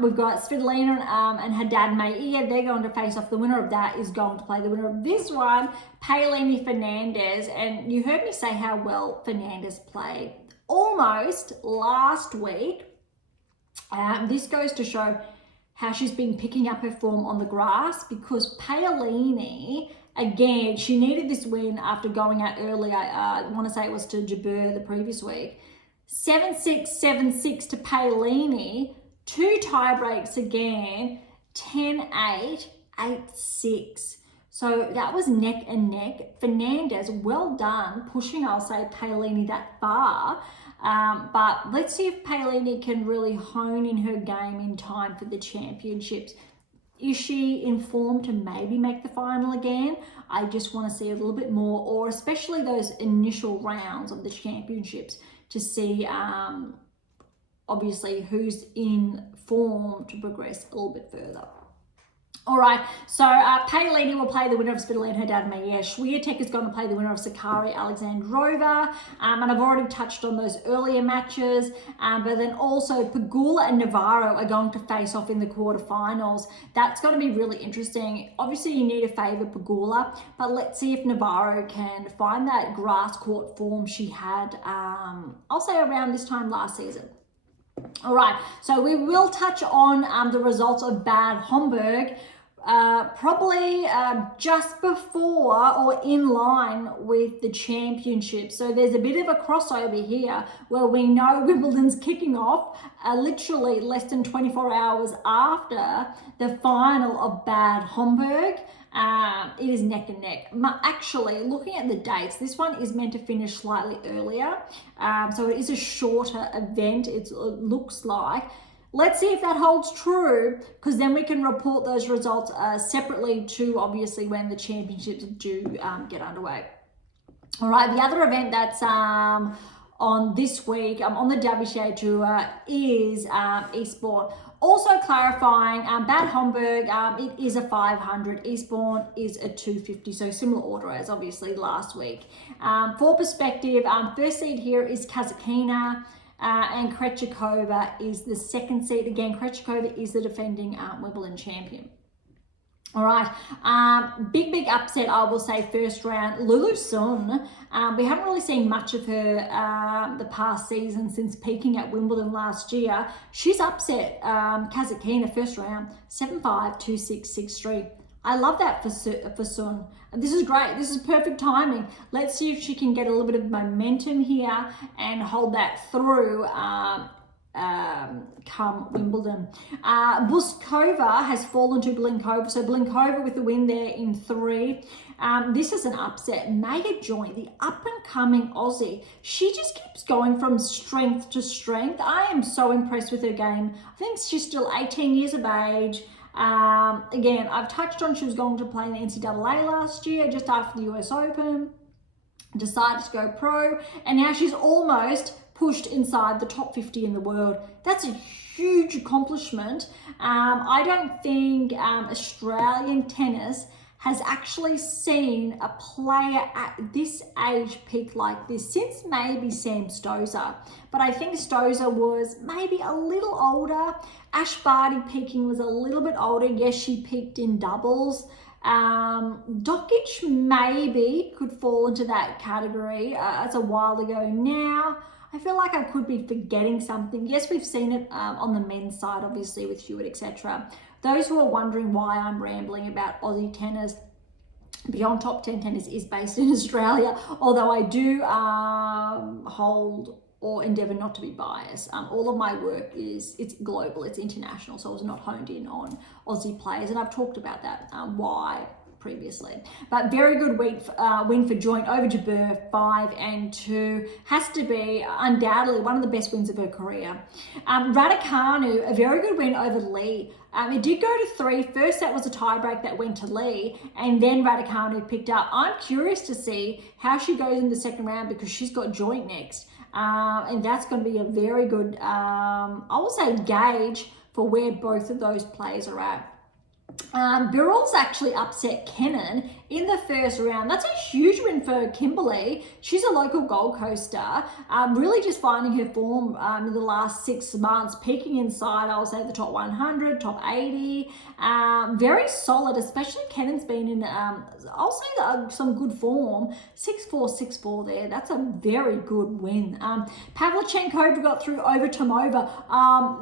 we've got Svitolina and Haddad Maia. They're going to face off. The winner of that is going to play the winner of this one, Paolini Fernandez. And you heard me say how well Fernandez played almost last week. This goes to show how she's been picking up her form on the grass, because Paolini, again, she needed this win after going out early. I want to say it was to Jabeur the previous week. 7-6, 7-6 to Paolini. 2 tie breaks again. 10-8, 8-6. So that was neck and neck. Fernandez, well done, pushing, I'll say, Paolini that far. But let's see if Paolini can really hone in her game in time for the championships. Is she informed to maybe make the final again? I just want to see a little bit more, or especially those initial rounds of the championships, to see obviously who's in form to progress a little bit further. All right, so Paolini will play the winner of Svitolina, Haddad Maia. Swiatek is going to play the winner of Sakkari, Alexandrova. And I've already touched on those earlier matches. But then also Pegula and Navarro are going to face off in the quarterfinals. That's going to be really interesting. Obviously, you need to favour Pegula, but let's see if Navarro can find that grass court form she had, I'll say, around this time last season. All right, so we will touch on the results of Bad Homburg. probably just before or in line with the championship. So there's a bit of a crossover here where we know Wimbledon's kicking off literally less than 24 hours after the final of Bad Homburg. It is neck and neck. Actually, looking at the dates, this one is meant to finish slightly earlier. So it is a shorter event, it looks like. Let's see if that holds true, because then we can report those results separately to obviously when the championships do get underway. All right, the other event that's on this week on the WTA Tour is Eastbourne. Also clarifying, Bad Homburg, it is a 500. Eastbourne is a 250, so similar order as obviously last week. For perspective, first seed here is Kazakhina. And Krejcikova is the second seed. Again, Krejcikova is the defending Wimbledon champion. All right, big upset, I will say, first round. Lulu Sun, we haven't really seen much of her the past season since peaking at Wimbledon last year. She's upset Kazakhina first round, 7-5, 2-6, 6-3. I love that for Sun. And this is great. This is perfect timing. Let's see if she can get a little bit of momentum here and hold that through come Wimbledon. Buskova has fallen to Blinkova. So Blinkova with the win there in 3. This is an upset. Mega Joint, the up-and-coming Aussie. She just keeps going from strength to strength. I am so impressed with her game. I think she's still 18 years of age. Again, I've touched on she was going to play in the NCAA last year, just after the US Open, decided to go pro, and now she's almost pushed inside the top 50 in the world. That's a huge accomplishment. I don't think Australian tennis has actually seen a player at this age peak like this since maybe Sam Stosur. But I think Stosur was maybe a little older. Ash Barty peaking was a little bit older. Yes, she peaked in doubles. Dokic maybe could fall into that category. That's a while ago now. I feel like I could be forgetting something. Yes, we've seen it on the men's side, obviously, with Hewitt, etc. Those who are wondering why I'm rambling about Aussie tennis, Beyond Top 10 Tennis is based in Australia, although I do hold or endeavour not to be biased. All of my work it's global, it's international, so I was not honed in on Aussie players, and I've talked about that, why previously. But very good win for Joint over Jabeur, 5-2. Has to be undoubtedly one of the best wins of her career. Raducanu, a very good win over Lee. It did go to 3. First set was a tiebreak that went to Lee, and then Raducanu picked up. I'm curious to see how she goes in the second round because she's got Joint next. And that's going to be a very good, I will say, gauge for where both of those players are at. Birrell's actually upset Kennan in the first round. That's a huge win for Kimberly. She's a local Gold Coaster, really just finding her form in the last 6 months, peaking inside, I'll say, the top 100, top 80. Very solid, especially Kennan's been in, I'll say, some good form. 6-4, 6-4 there. That's a very good win. Pavlyuchenkova got through over Tomova.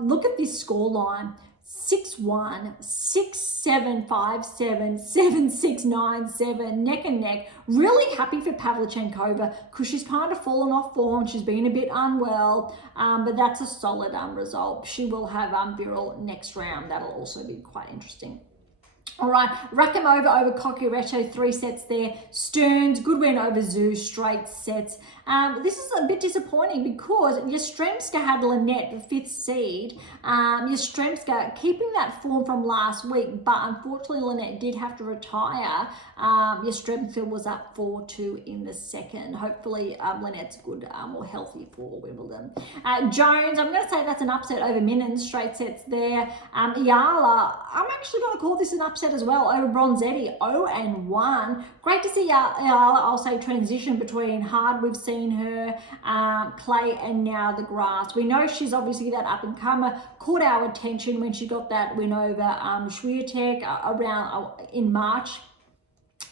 Look at this scoreline. 6-1, 6-7, 5-7, 7-6, 9-7, neck and neck. Really happy for Pavlyuchenkova because she's kind of fallen off form. She's been a bit unwell, but that's a solid result. She will have Birrell next round. That'll also be quite interesting. All right, Rakhimova over Kokireto, 3 sets there. Stearns, good win over Zhu, straight sets. This is a bit disappointing because Yastremska had Lynette, the 5th seed. Yastremska keeping that form from last week, but unfortunately Lynette did have to retire. Yastremska was up 4-2 in the second. Hopefully Lynette's good or healthy for Wimbledon. Jones, I'm going to say that's an upset over Minen, straight sets there. Iala, I'm actually going to call this an upset as well over Bronzetti, 0-1. Great to see Iala, I'll say, transition between hard, we've seen her, clay, and now the grass. We know she's obviously that up-and-comer, caught our attention when she got that win over Swiatek around in March.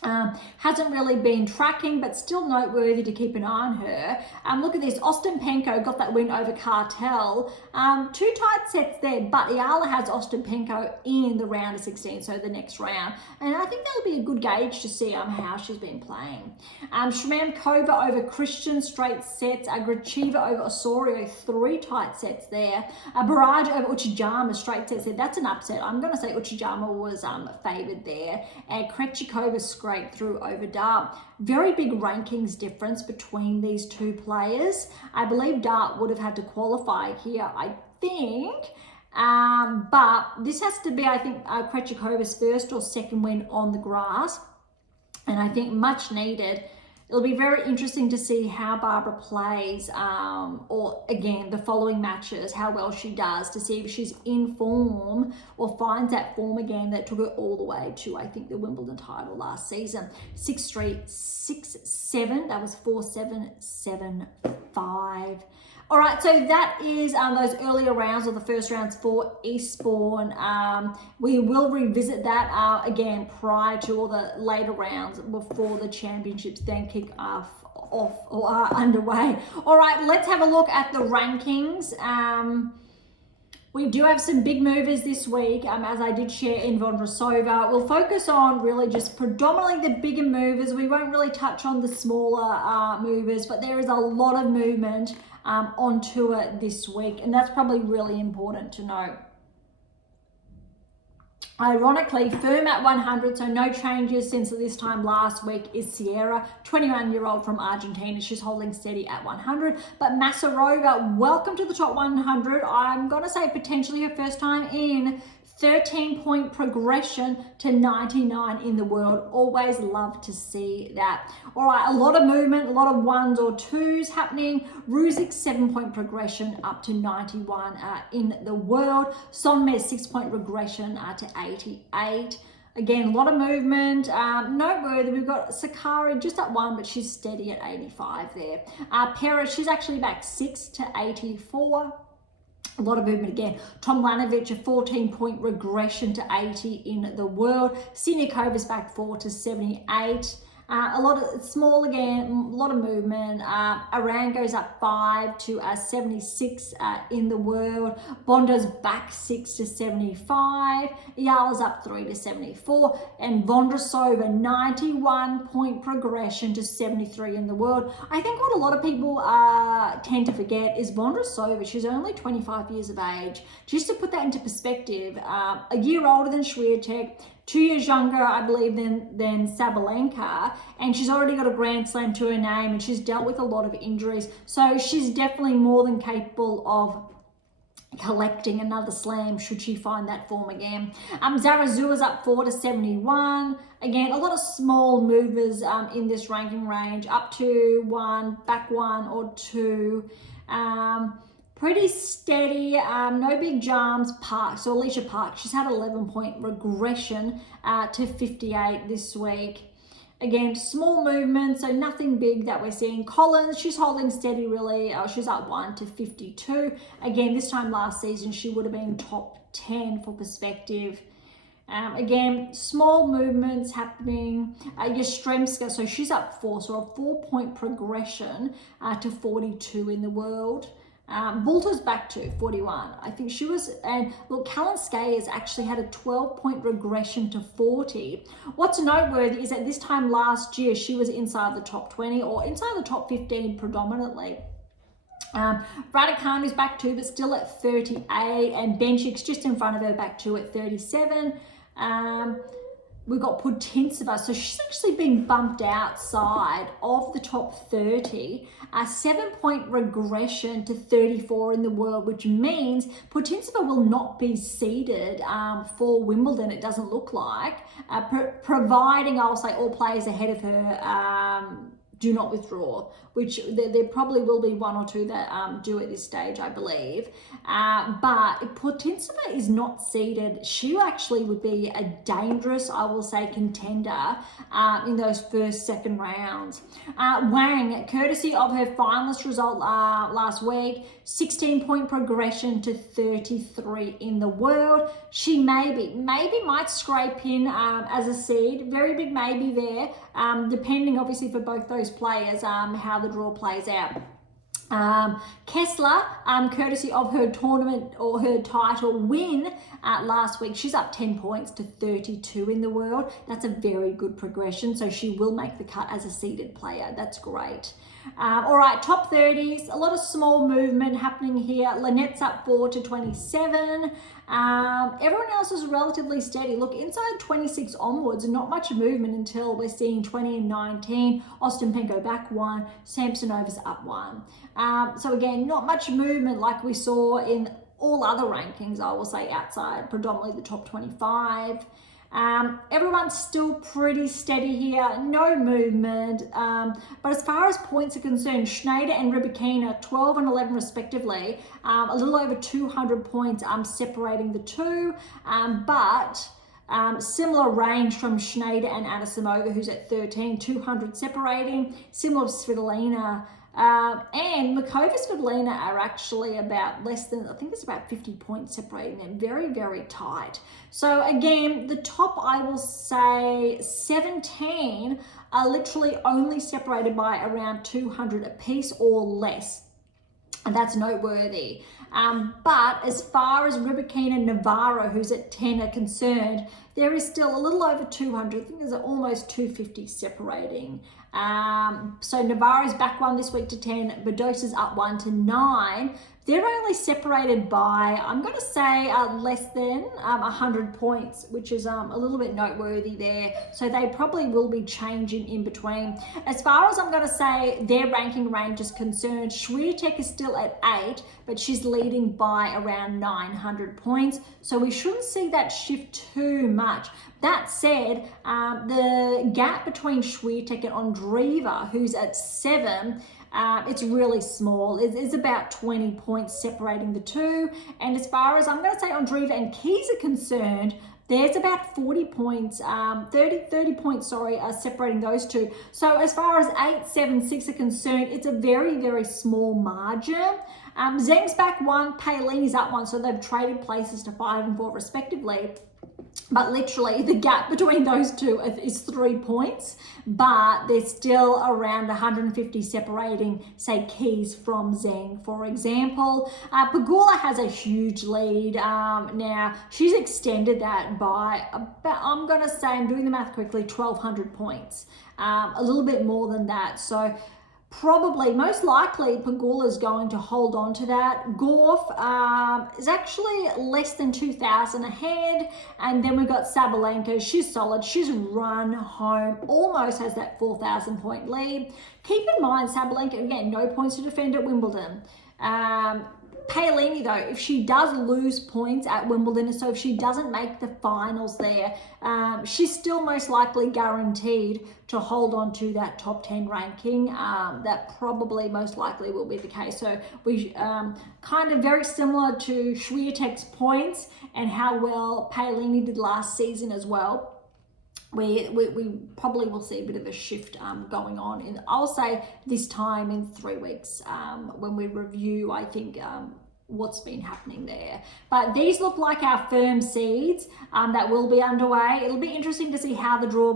Hasn't really been tracking, but still noteworthy to keep an eye on her. Look at this, Ostapenko got that win over Cartel. 2 tight sets there, but Halle has Ostapenko in the round of 16, so the next round. And I think that'll be a good gauge to see how she's been playing. Shmankova over Christian, straight sets. Gracheva over Osorio, 3 tight sets there. Berge over Uchijama, straight sets there. That's an upset. I'm going to say Uchijama was favoured there. And Krejcikova scraped through over Dart. Very big rankings difference between these 2 players. I believe Dart would have had to qualify here, I think. But this has to be, I think, Krejcikova's first or second win on the grass. And I think much needed. It'll be very interesting to see how Barbara plays, or again, the following matches, how well she does, to see if she's in form or finds that form again that took her all the way to, I think, the Wimbledon title last season. 6-3, 6-7, that was 4-7, 7-5. All right, so that is those earlier rounds, or the first rounds for Eastbourne. We will revisit that again prior to all the later rounds before the championships then kick off or are underway. All right, let's have a look at the rankings. We do have some big movers this week, as I did share in Vondrasova. We'll focus on really just predominantly the bigger movers. We won't really touch on the smaller movers, but there is a lot of movement on tour this week, and that's probably really important to know. Ironically, firm at 100, so no changes since this time last week, is Sierra, 21-year-old from Argentina. She's holding steady at 100. But Masarova, welcome to the top 100. I'm going to say potentially her first time in. 13-point progression to 99 in the world. Always love to see that. All right, a lot of movement, a lot of 1s or 2s happening. Ruzic, 7-point progression up to 91 in the world. Sonmez, 6-point regression to 88. Again, a lot of movement. Noteworthy, we've got Sakari just at 1, but she's steady at 85 there. Perez, she's actually back 6 to 84. A lot of movement again. Tomljanovic, a 14-point regression to 80 in the world. Siniakova's back 4 to 78. A lot of small again, a lot of movement. Aran goes up 5 to 76 in the world. Bonda's back 6 to 75. Yala's up 3 to 74. And Vondrasova, 91-point progression to 73 in the world. I think what a lot of people tend to forget is Vondrasova, she's only 25 years of age. Just to put that into perspective, a year older than Swiatek, 2 years younger, I believe, than Sabalenka, and she's already got a Grand Slam to her name, and she's dealt with a lot of injuries. So she's definitely more than capable of collecting another slam should she find that form again. Zarazua's up 4 to 71. Again, a lot of small movers in this ranking range, up to 1, back 1 or 2. Pretty steady, no big jumps. Park, so Alicia Park, she's had 11-point regression to 58 this week. Again, small movement, so nothing big that we're seeing. Collins, she's holding steady really. She's up 1 to 52. Again, this time last season, she would have been top 10 for perspective. Again, small movements happening. Yastremska, so she's up 4, so a 4-point progression to 42 in the world. Bulta's back to 41. I think she was, and look, Kalinskaya has actually had a 12-point regression to 40. What's noteworthy is that this time last year, she was inside the top 20 or inside the top 15 predominantly. Raducanu's back 2, but still at 38, and Benchik's just in front of her, back 2 at 37. We've got Putintseva, so she's actually been bumped outside of the top 30. A 7-point regression to 34 in the world, which means Putintseva will not be seeded for Wimbledon, it doesn't look like, providing, I'll say, all players ahead of her do not withdraw, which there probably will be one or two that do at this stage, I believe. But if Potentiva is not seeded, she actually would be a dangerous, I will say, contender in those first, second rounds. Wang, courtesy of her finalist result last week, 16-point progression to 33 in the world. She maybe might scrape in as a seed. Very big maybe there, depending obviously for both those players, how the draw plays out. Kessler, courtesy of her tournament or her title win last week, she's up 10 points to 32 in the world. That's a very good progression, so she will make the cut as a seeded player. That's great. All right, top 30s, a lot of small movement happening here. Lynette's up 4 to 27. Everyone else is relatively steady. Look, inside 26 onwards, not much movement until we're seeing 20 and 19. Ostapenko back 1, Samsonova's up 1. So again, not much movement like we saw in all other rankings, I will say, outside predominantly the top 25. Everyone's still pretty steady here, no movement. But as far as points are concerned, Schneider and Rybakina, 12 and 11 respectively, a little over 200 points separating the two. But similar range from Schneider and Anisimova, who's at 13, 200 separating. Similar to Svitolina. And Makova Svitolina are actually about less than, I think it's about 50 points separating them. Very, very tight. So again, the top, I will say 17 are literally only separated by around 200 apiece or less. And that's noteworthy. But as far as Rybakina and Navarro, who's at 10, are concerned, there is still a little over 200. I think there's almost 250 separating. So Navarro's back 1 this week to 10. Badosa's up 1 to 9. They're only separated by, I'm going to say, less than 100 points, which is a little bit noteworthy there. So they probably will be changing in between. As far as I'm going to say their ranking range is concerned, Swiatek is still at 8, but she's leading by around 900 points. So we shouldn't see that shift too much. That said, the gap between Swiatek and Andreeva, who's at 7, it's really small. It's about 20 points separating the two. And as far as I'm going to say Andreeva and Keys are concerned, there's about 40 points, 30 points, separating those two. So as far as 8, 7, 6 are concerned, it's a very, very small margin. Zeng's back 1, Paolini's up 1, so they've traded places to 5 and 4 respectively. But literally the gap between those two is 3 points, but they're still around 150 separating, say, Keys from Zeng, for example. Pegula has a huge lead now. She's extended that by about, I'm going to say, I'm doing the math quickly, 1,200 points. A little bit more than that. So probably, most likely, Pegula is going to hold on to that. Gauff is actually less than 2,000 ahead. And then we've got Sabalenka. She's solid. She's run home. Almost has that 4,000 point lead. Keep in mind, Sabalenka, again, no points to defend at Wimbledon. Paolini, though, if she does lose points at Wimbledon, so if she doesn't make the finals there, she's still most likely guaranteed to hold on to that top 10 ranking. That probably most likely will be the case. So we kind of very similar to Swiatek's points and how well Paolini did last season as well. We probably will see a bit of a shift going on in, I'll say, this time in 3 weeks when we review, I think, what's been happening there. But these look like our firm seeds that will be underway. It'll be interesting to see how the draw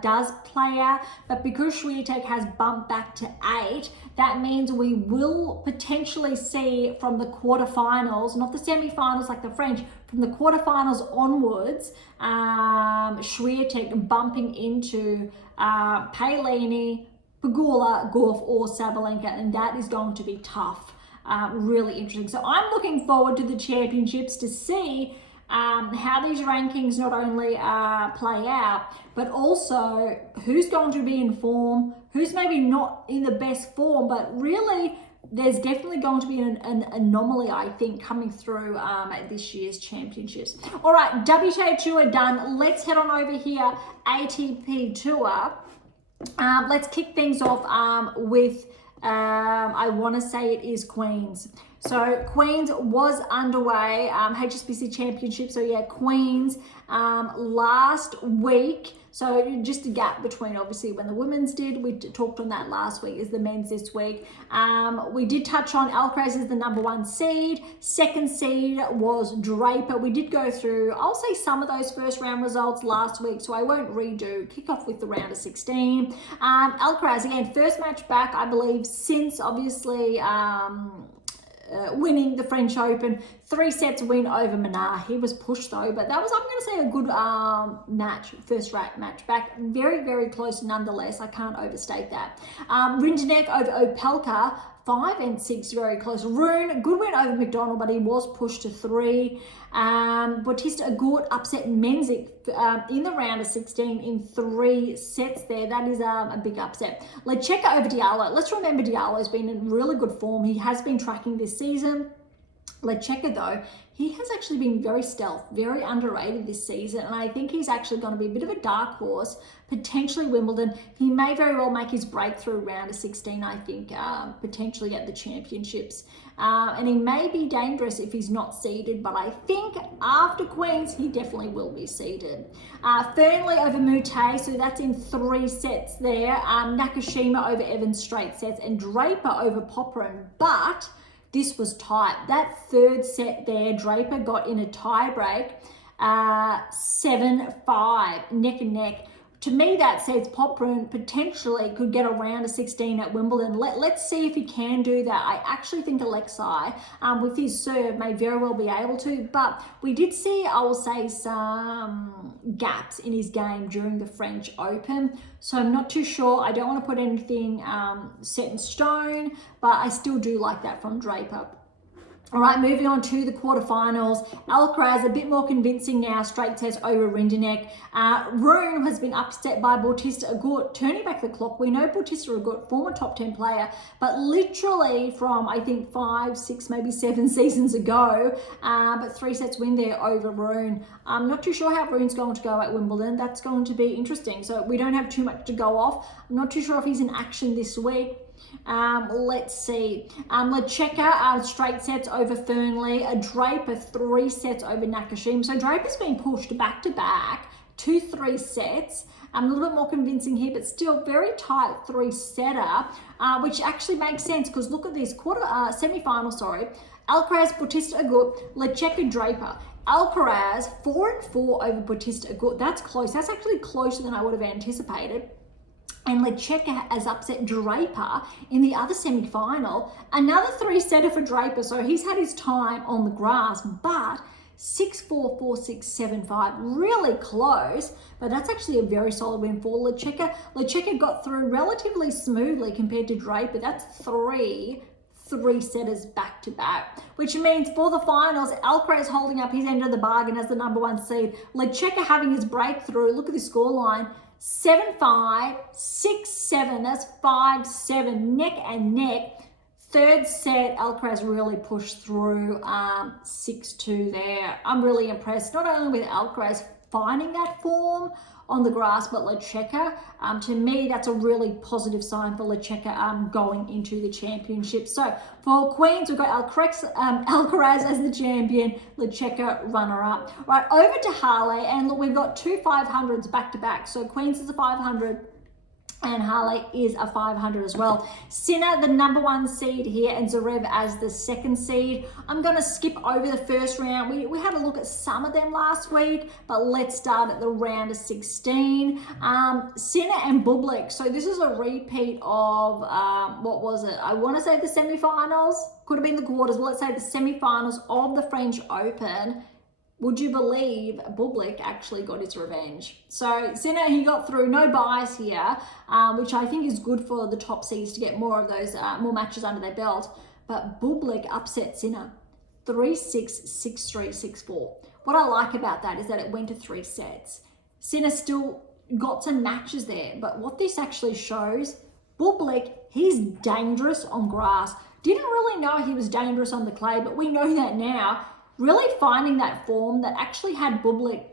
does play out. But because Swiatek has bumped back to 8, that means we will potentially see from the quarterfinals, not the semifinals like the French, from the quarterfinals onwards, Swiatek bumping into Paolini, Pegula, Gauff, or Sabalenka, and that is going to be tough. Really interesting. So I'm looking forward to the championships to see how these rankings not only play out, but also who's going to be in form, who's maybe not in the best form, but really there's definitely going to be an anomaly, I think, coming through at this year's championships. All right, WTA Tour done. Let's head on over here, ATP Tour. Let's kick things off with, I want to say it is Queens. So Queens was underway, HSBC Championship. So yeah, Queens last week. So just a gap between obviously when the women's did, we talked on that last week, is the men's this week. We did touch on Alcaraz as the number 1 seed. Second seed was Draper. We did go through, I'll say, some of those first round results last week, so I won't redo. Kick off with the round of 16. Alcaraz, again, first match back, I believe, since obviously winning the French Open. 3 sets win over Manar. He was pushed though, but that was, I'm going to say, a good match, first match back. Very, very close nonetheless. I can't overstate that. Rinderknech over Opelka, 5 and 6, very close. Rune, good win over McDonald, but he was pushed to 3. Bautista Agut upset Menzik in the round of 16 in 3 sets there. That is a big upset. Lecheka over Diallo. Let's remember Diallo's been in really good form. He has been tracking this season. Lecheka, though, he has actually been very stealth, very underrated this season, and I think he's actually going to be a bit of a dark horse, potentially Wimbledon. He may very well make his breakthrough round of 16, I think, potentially at the championships. And he may be dangerous if he's not seeded, but I think after Queens, he definitely will be seeded. Fernley over Moutet, so that's in 3 sets there. Nakashima over Evans, straight sets, and Draper over Popyrin, but this was tight. That 3rd set there, Draper got in a tie break, 7-5, neck and neck. To me, that says Popyrin potentially could get a round of 16 at Wimbledon. Let's see if he can do that. I actually think Alexei, with his serve, may very well be able to. But we did see, I will say, some gaps in his game during the French Open. So I'm not too sure. I don't want to put anything set in stone, but I still do like that from Draper. All right, moving on to the quarterfinals. Alcaraz, a bit more convincing now, straight sets over Rinderknech. Rune has been upset by Bautista Agut, turning back the clock. We know Bautista Agut, former top 10 player, but literally from, I think, 5, 6, maybe 7 seasons ago, but 3 sets win there over Rune. I'm not too sure how Rune's going to go at Wimbledon. That's going to be interesting. So we don't have too much to go off. I'm not too sure if he's in action this week. Let's see. Lecheka, straight sets over Fernley. Draper, 3 sets over Nakashima. So Draper's been pushed back to back, 2-3 sets. A little bit more convincing here, but still very tight 3-setter, which actually makes sense because look at this semi-final. Alcaraz, Bautista Agut, Lecheka, Draper. Alcaraz 4-4 over Bautista Agut. That's close. That's actually closer than I would have anticipated. And Lecheka has upset Draper in the other semi-final. Another 3-setter for Draper. So he's had his time on the grass, but 6-4, 4-6, 7-5. Really close, but that's actually a very solid win for Lecheka. Lecheka got through relatively smoothly compared to Draper. That's 3-setters back to back, which means for the finals, Alcaraz holding up his end of the bargain as the number 1 seed. Lecheka having his breakthrough. Look at the scoreline. 7-5, 6-7, that's 5-7, neck and neck. 3rd set, Alcaraz really pushed through, 6-2 there. I'm really impressed, not only with Alcaraz finding that form on the grass, but Lecheka, to me, that's a really positive sign for Lecheka going into the championship. So for Queens, we've got Alcaraz as the champion, Lecheka runner-up. Right, over to Halle, and look, we've got 2 500s back-to-back. So Queens is a 500, and Halle is a 500 as well. Sinner, the number 1 seed here, and Zverev as the 2nd seed. I'm going to skip over the first round. We had a look at some of them last week, but let's start at the round of 16. Sinner and Bublik. So this is a repeat of, what was it? I want to say the semi-finals. Could have been the quarters. Well, let's say the semi-finals of the French Open. Would you believe Bublik actually got his revenge? So Sinner, he got through, no bias here, which I think is good for the top seeds to get more of those, more matches under their belt. But Bublik upset Sinner, 3-6, 6-3, 6-4. What I like about that is that it went to 3 sets. Sinner still got some matches there, but what this actually shows, Bublik, he's dangerous on grass. Didn't really know he was dangerous on the clay, but we know that now. Really finding that form that actually had Bublik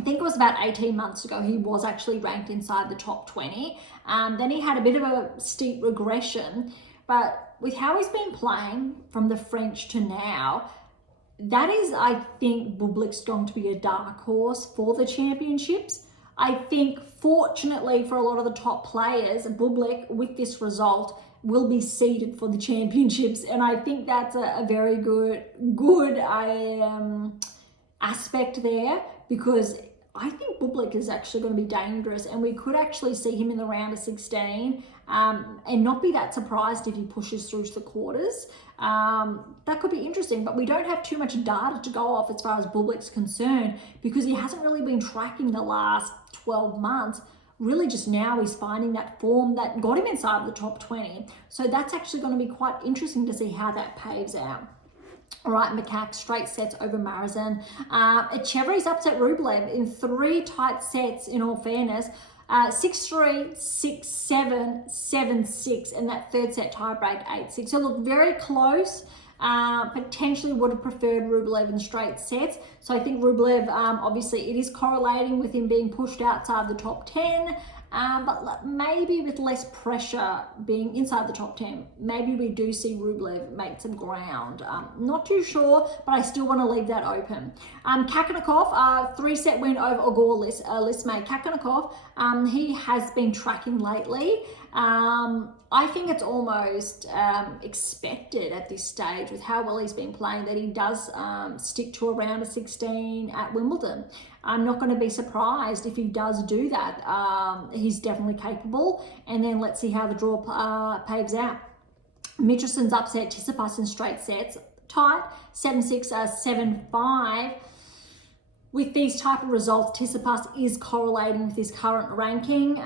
I think it was about 18 months ago, he was actually ranked inside the top 20. Then he had a bit of a steep regression, but with how he's been playing from the French to now, that is, I think, Bublik's going to be a dark horse for the championships. I think, fortunately for a lot of the top players, Bublik, with this result, will be seeded for the championships, and I think that's a very good aspect there, because I think Bublik is actually going to be dangerous, and we could actually see him in the round of 16 and not be that surprised if he pushes through to the quarters. That could be interesting, but we don't have too much data to go off as far as Bublik's concerned, because he hasn't really been tracking the last 12 months. Really just now he's finding that form that got him inside the top 20. So that's actually going to be quite interesting to see how that paves out. All right, Makak, straight sets over Marazin. Echeveri's upset Rublev in 3 tight sets, in all fairness. 6-3, 6-7, 7-6, and that third set tiebreak 8-6. So look, very close. Potentially would have preferred Rublev in straight sets. So I think Rublev, obviously it is correlating with him being pushed outside the top 10. But maybe with less pressure being inside the top 10, maybe we do see Rublev make some ground. Not too sure, but I still want to leave that open. Kakanakov, 3-set win over Ogor Lismay. Kakanakov, he has been tracking lately. I think it's almost expected at this stage with how well he's been playing that he does stick to a round of 16 at Wimbledon. I'm not going to be surprised if he does do that. He's definitely capable. And then let's see how the draw paves out. Michelson's upset Tsitsipas in straight sets. Tight, 7-6, 7-5. With these type of results, Tsitsipas is correlating with his current ranking.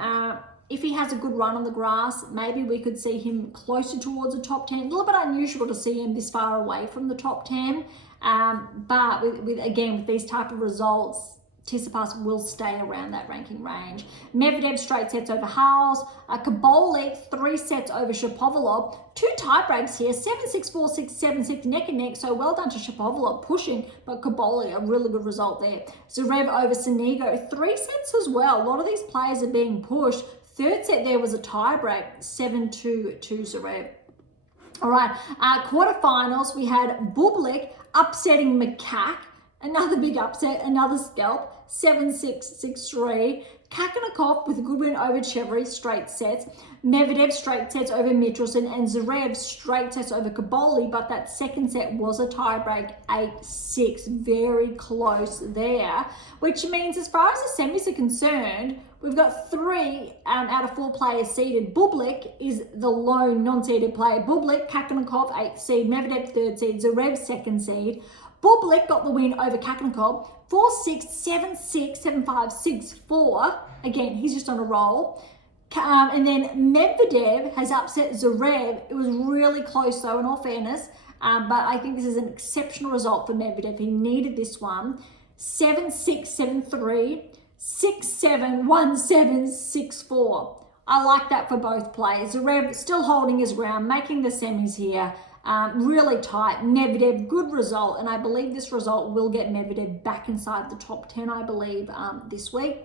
If he has a good run on the grass, maybe we could see him closer towards the top 10. A little bit unusual to see him this far away from the top 10. But with these type of results, Tsitsipas will stay around that ranking range. Medvedev straight sets over Hales. Kaboli 3 sets over Shapovalov. 2 tiebreaks here, 7-6, 4-6, 7-6, neck and neck. So well done to Shapovalov pushing, but Kaboli, a really good result there. Zverev over Sonigo, 3 sets as well. A lot of these players are being pushed. Third set there was a tiebreak, 7-2 to Zverev. All right, quarterfinals, we had Bublik upsetting Makak. Another big upset, another scalp, 7-6, 6-3. Kakanakov with a good win over Chevry, straight sets. Medvedev straight sets over Michelson, and Zverev straight sets over Kaboli, but that second set was a tiebreak, 8-6, very close there, which means as far as the semis are concerned, we've got 3 out of 4 players seeded. Bublik is the lone non-seeded player. Bublik, Kakanakov, 8th seed, Medvedev, 3rd seed, Zverev, 2nd seed. Bublik got the win over Kakanakov, 4-6, 7-6, 7-5, 6-4. Again, he's just on a roll. And then Medvedev has upset Zverev. It was really close though, in all fairness. But I think this is an exceptional result for Medvedev. He needed this one. 7-6, 7-3, 6-7, 1-7, 6-4. I like that for both players. Zverev still holding his ground, making the semis here. Really tight. Medvedev, good result, and I believe this result will get Medvedev back inside the top 10, I believe, this week.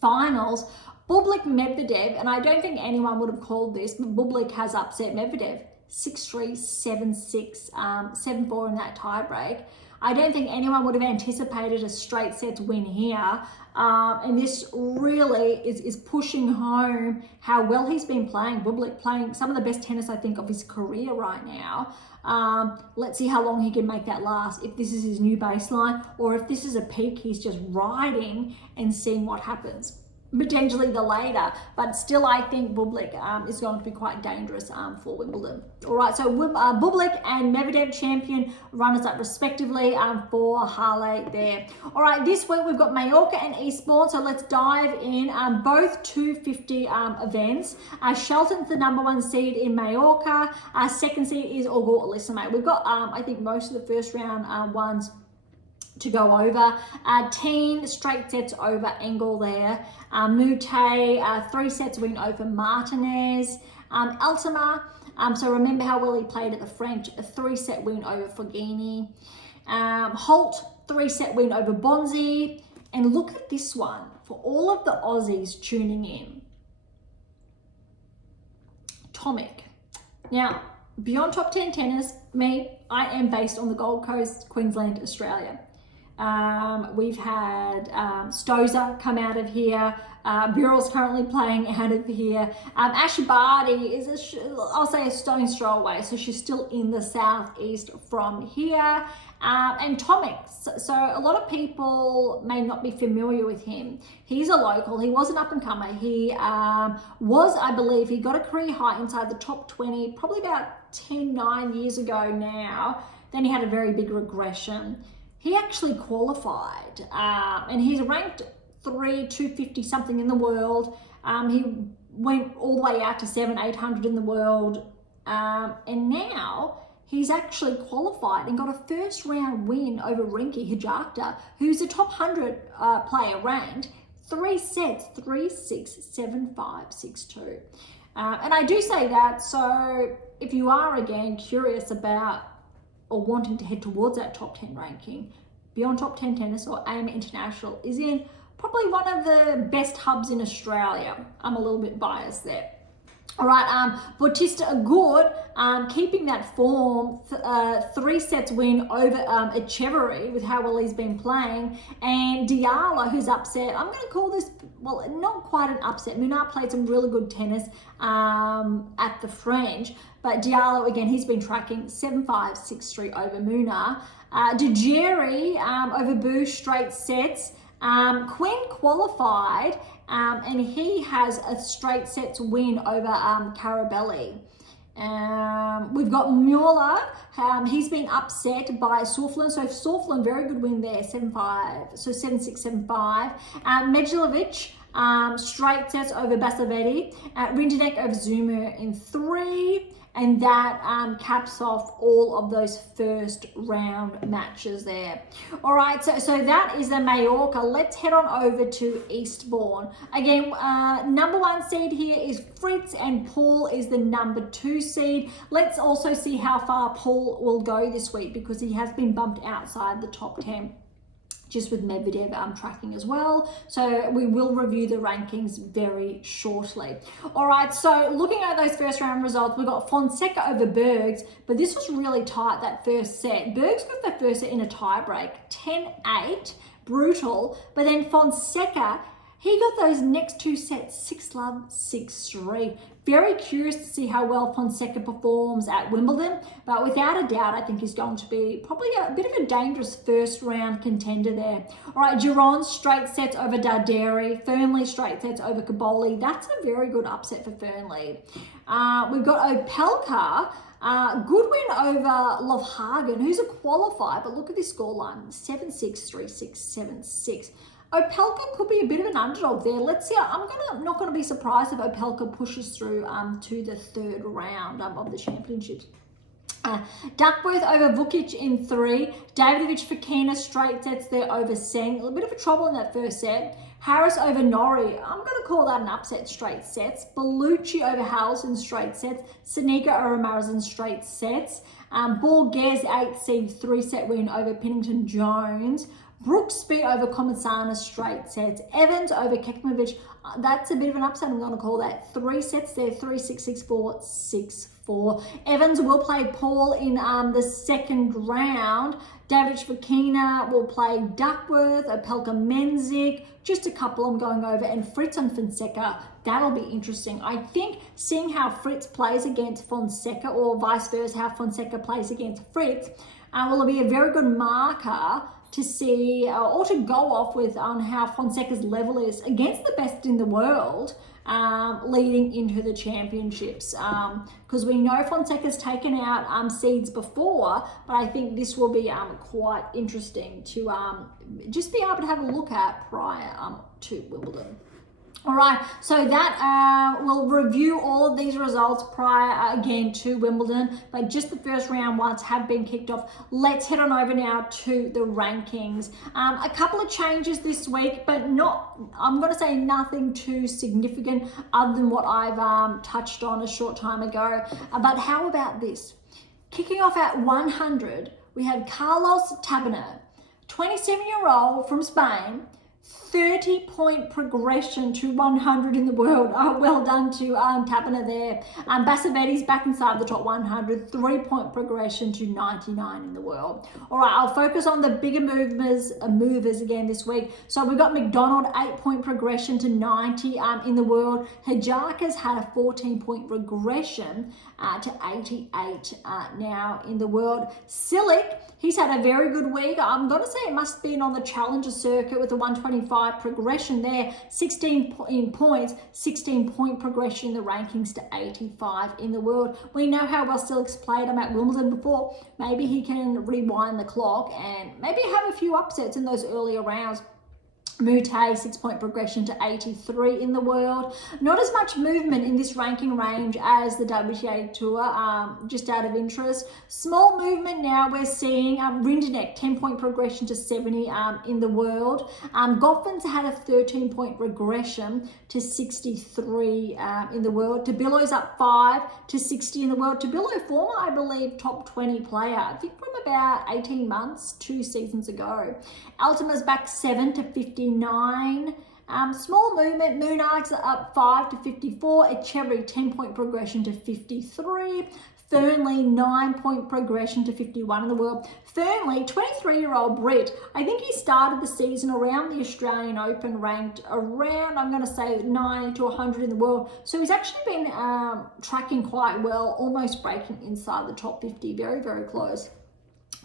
Finals, Bublik Medvedev, and I don't think anyone would have called this, but Bublik has upset Medvedev. 6-3, 7-6, 7-4 in that tiebreak. I don't think anyone would have anticipated a straight sets win here. And this really is pushing home how well he's been playing. Bublik playing some of the best tennis, I think, of his career right now. Let's see how long he can make that last, if this is his new baseline or if this is a peak he's just riding and seeing what happens. Potentially the later, but still I think Bublik is going to be quite dangerous for Wimbledon. All right, so Bublik and Medvedev champion runners up respectively for Halle there. All right, this week we've got Mallorca and Eastbourne, so let's dive in. Both 250 events. Shelton's the #1 seed in Mallorca. Second seed is Ogor Lismay. We've got, I think, most of the first round ones to go over. Team straight sets over Engel there. Mute, 3 sets win over Martinez. Altima, so remember how well he played at the French, a 3-set win over Fognini. Holt, 3-set win over Bonzi. And look at this one for all of the Aussies tuning in. Tomic. Now, beyond top 10 tennis, I am based on the Gold Coast, Queensland, Australia. We've had Stoza come out of here. Burrell's currently playing out of here. Ashley Barty is, I'll say, a stone's throw away. So she's still in the southeast from here. And Tomic. So a lot of people may not be familiar with him. He's a local. He was an up-and-comer. He was, I believe, he got a career high inside the top 20 probably about 9 years ago now. Then he had a very big regression. He actually qualified, and he's ranked 250 something in the world. He went all the way out to 800 in the world, and now he's actually qualified and got a first round win over Rinky Hijakta, who's a top 100 player ranked. 3 sets, 3-6, 7-5, 6-2. And I do say that, so if you are again curious about or wanting to head towards that top 10 ranking, Beyond Top 10 Tennis or AM8 International is in probably one of the best hubs in Australia. I'm a little bit biased there. All right, Bautista Agut, keeping that form, 3 sets win over Echeverry with how well he's been playing, and Diallo, who's upset. I'm going to call this, well, not quite an upset. Munar played some really good tennis at the French, but Diallo, again, he's been tracking 7-5, 6-3 over Munar. Dejeri over Boo, straight sets. Quinn qualified, and he has a straight sets win over Carabelli. We've got Mueller. He's been upset by Souflin. So Souflin, very good win there, 7-5. So 7-6, 7-5. Medjelovic, straight sets over Basavetti. Rindenek over Zuma in 3. And that caps off all of those first round matches there. All right, so that is the Mallorca. Let's head on over to Eastbourne. Again, number 1 seed here is Fritz, and Paul is the number 2 seed. Let's also see how far Paul will go this week, because he has been bumped outside the top 10. Just with Medvedev tracking as well. So we will review the rankings very shortly. All right, so looking at those first round results, we got Fonseca over Berge, but this was really tight, that first set. Berge got the first set in a tie break, 10-8, brutal, but then Fonseca, he got those next 2 sets, 6-love, 6-3. Very curious to see how well Fonseca performs at Wimbledon, but without a doubt, I think he's going to be probably a bit of a dangerous first round contender there. All right, Giron, straight sets over Darderi. Fernley, straight sets over Kaboli. That's a very good upset for Fernley. We've got Opelka. Good win over Lofhagen, who's a qualifier, but look at this scoreline, 7-6, 3-6, 7-6. Opelka could be a bit of an underdog there. Let's see. I'm not going to be surprised if Opelka pushes through to the 3rd round of the championships. Duckworth over Vukic in 3. Davidovich Fokina, straight sets there over Seng. A little bit of a trouble in that first set. Harris over Norrie. I'm going to call that an upset, straight sets. Bellucci over Harrelson, straight sets. Sanika over Marazin, straight sets. Borges, 8 seed, 3-set win over Pennington Jones. Brooksby over Komisana, straight sets. Evans over Kekmanovic. That's a bit of an upset. I'm going to call that 3 sets there, 3-6, 6-4, 6-4. Evans will play Paul in the 2nd round. Davidovich Fokina will play Duckworth, Opelka Menzik. Just a couple I'm going over. And Fritz and Fonseca. That'll be interesting. I think seeing how Fritz plays against Fonseca, or vice versa, how Fonseca plays against Fritz, will be a very good marker to see or to go off with on how Fonseca's level is against the best in the world leading into the championships. Because we know Fonseca's taken out seeds before, but I think this will be quite interesting to just be able to have a look at prior to Wimbledon. All right, so that we'll review all of these results prior again to Wimbledon, but just the first round ones have been kicked off. Let's head on over now to the rankings. A couple of changes this week, but not, I'm going to say nothing too significant other than what I've touched on a short time ago. But how about this? Kicking off at 100, we have Carlos Tabiner, 27-year-old from Spain, 30-point progression to 100 in the world. Well done to Tabana there. Bassaveti's back inside the top 100. 3-point progression to 99 in the world. All right, I'll focus on the bigger movers again this week. So we've got McDonald, 8-point progression to 90 in the world. Hajaka's had a 14-point regression to 88 now in the world. Silic, he's had a very good week. I'm going to say it must have been on the Challenger circuit with the 125 progression there. 16 points, 16-point progression in the rankings to 85 in the world. We know how well Silic's played him at Wimbledon before. Maybe he can rewind the clock and maybe have a few upsets in those earlier rounds. Mute, 6-point progression to 83 in the world. Not as much movement in this ranking range as the WTA Tour, just out of interest. Small movement now we're seeing. Rinderknech, 10-point progression to 70 in the world. Goffman's had a 13-point regression to 63 in the world. Tabillo's up 5 to 60 in the world. Tabillo, former, I believe, top 20 player, I think from about 18 months, 2 seasons ago. Altima's back 7 to 59. Small movement. Moonark's up 5 to 54. Echeverry, 10-point progression to 53. Fernley, 9-point progression to 51 in the world. Fernley, 23-year-old Brit, I think he started the season around the Australian Open ranked around, I'm going to say 90 to 100 in the world. So he's actually been tracking quite well, almost breaking inside the top 50. Very, very close.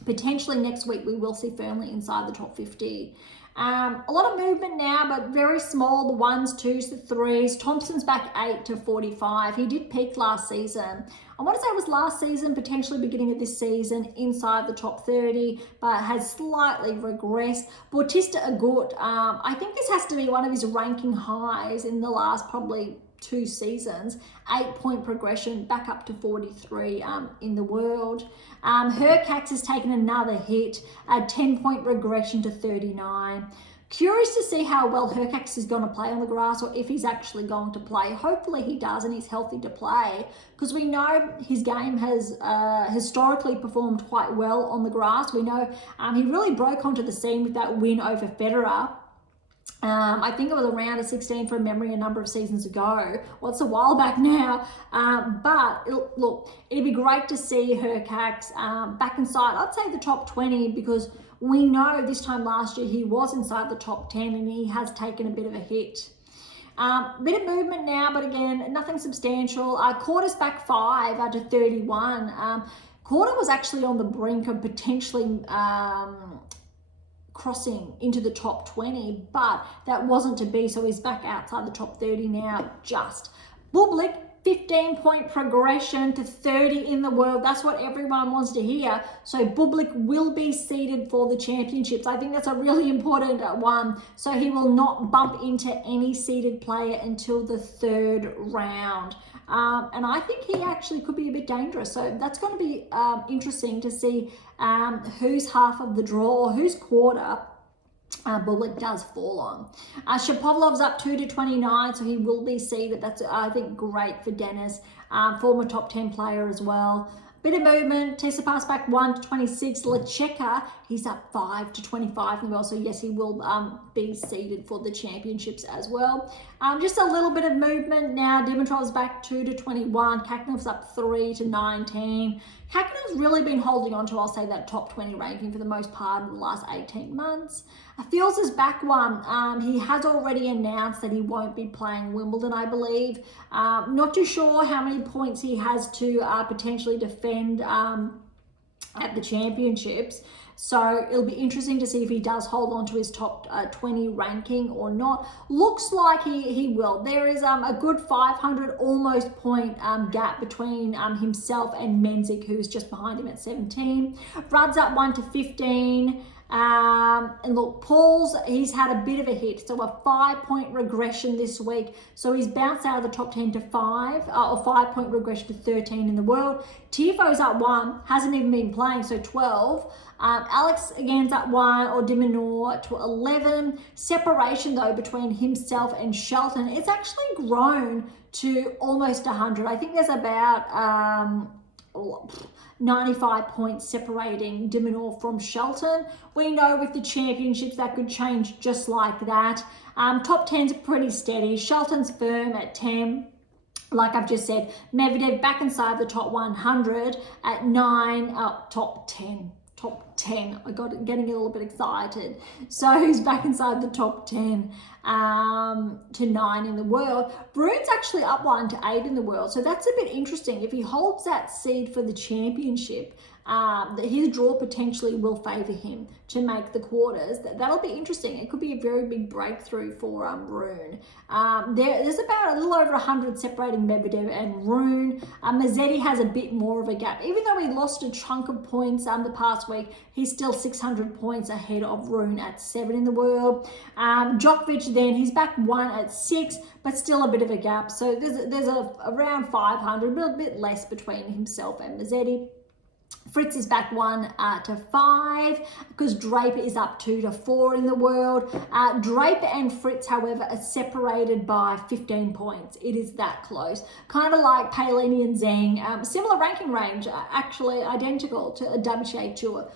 Potentially next week we will see Fernley inside the top 50. A lot of movement now, but very small. The 1s, 2s, the 3s. Thompson's back 8 to 45. He did peak last season. I want to say it was last season, potentially beginning of this season, inside the top 30, but has slightly regressed. Bautista Agut, I think this has to be one of his ranking highs in the last probably 2 seasons. 8-point progression back up to 43 in the world. Hercax has taken another hit, a 10-point regression to 39. Curious to see how well Hercax is going to play on the grass, or if he's actually going to play. Hopefully he does and he's healthy to play, because we know his game has historically performed quite well on the grass. We know he really broke onto the scene with that win over Federer. I think it was around a 16 from memory a number of seasons ago. Well, it's a while back now. But it'd be great to see Hercax back inside, I'd say the top 20, because we know this time last year he was inside the top 10 and he has taken a bit of a hit. Bit of movement now, but again, nothing substantial. Quarter's back 5 to 31. Quarter was actually on the brink of potentially crossing into the top 20, but that wasn't to be, so he's back outside the top 30 now just. Bublik, 15-point progression to 30 in the world. That's what everyone wants to hear. So Bublik will be seeded for the championships. I think that's a really important one. So he will not bump into any seeded player until the 3rd round. And I think he actually could be a bit dangerous. So that's going to be interesting to see whose half of the draw, whose quarter Bublik does fall on. Shapovalov's up 2 to 29, so he will be seeded. That's, I think, great for Dennis. Former top 10 player as well. Bit of movement. Tsitsipas back 1 to 26. Lecheka, he's up 5 to 25 in the world. So yes, he will be seeded for the championships as well. Just a little bit of movement now. Dimitrov's back 2 to 21. Kakinov's up 3 to 19. Kakinov's really been holding on to, I'll say, that top 20 ranking for the most part of the last 18 months. Fields is back 1. He has already announced that he won't be playing Wimbledon, I believe. Not too sure how many points he has to potentially defend at the championships. So it'll be interesting to see if he does hold on to his top 20 ranking or not. Looks like he will. There is a good 500 almost point gap between himself and Menzik, who's just behind him at 17. Rudd's up 1 to 15. And look, Paul's, he's had a bit of a hit, so a 5-point regression this week. So he's bounced out of the top 10 to 5, or 5-point regression to 13 in the world. Tiafoe's up 1, hasn't even been playing, so 12. Alex again's up 1, or Diminor to 11. Separation though between himself and Shelton, it's actually grown to almost 100. I think there's about 95 points separating de Minaur from Shelton. We know with the championships that could change just like that. Top 10's pretty steady. Shelton's firm at 10. Like I've just said, Medvedev back inside the top 100 at 9, top 10. Top 10. I got getting a little bit excited. So he's back inside the top 10 to 9 in the world. Brune's actually up 1 to 8 in the world. So that's a bit interesting. If he holds that seed for the championship, his draw potentially will favour him to make the quarters. That'll be interesting. It could be a very big breakthrough for Rune. There's about a little over 100 separating Medvedev and Rune. Mazzetti has a bit more of a gap. Even though he lost a chunk of points the past week, he's still 600 points ahead of Rune at 7 in the world. Djokovic then, he's back 1 at 6, but still a bit of a gap. So there's around 500, a bit less between himself and Mazzetti. Fritz is back 1 to 5 because Draper is up 2 to 4 in the world. Draper and Fritz, however, are separated by 15 points. It is that close. Kind of like Paolini and Zhang. Similar ranking range, actually identical to a WTA Tour.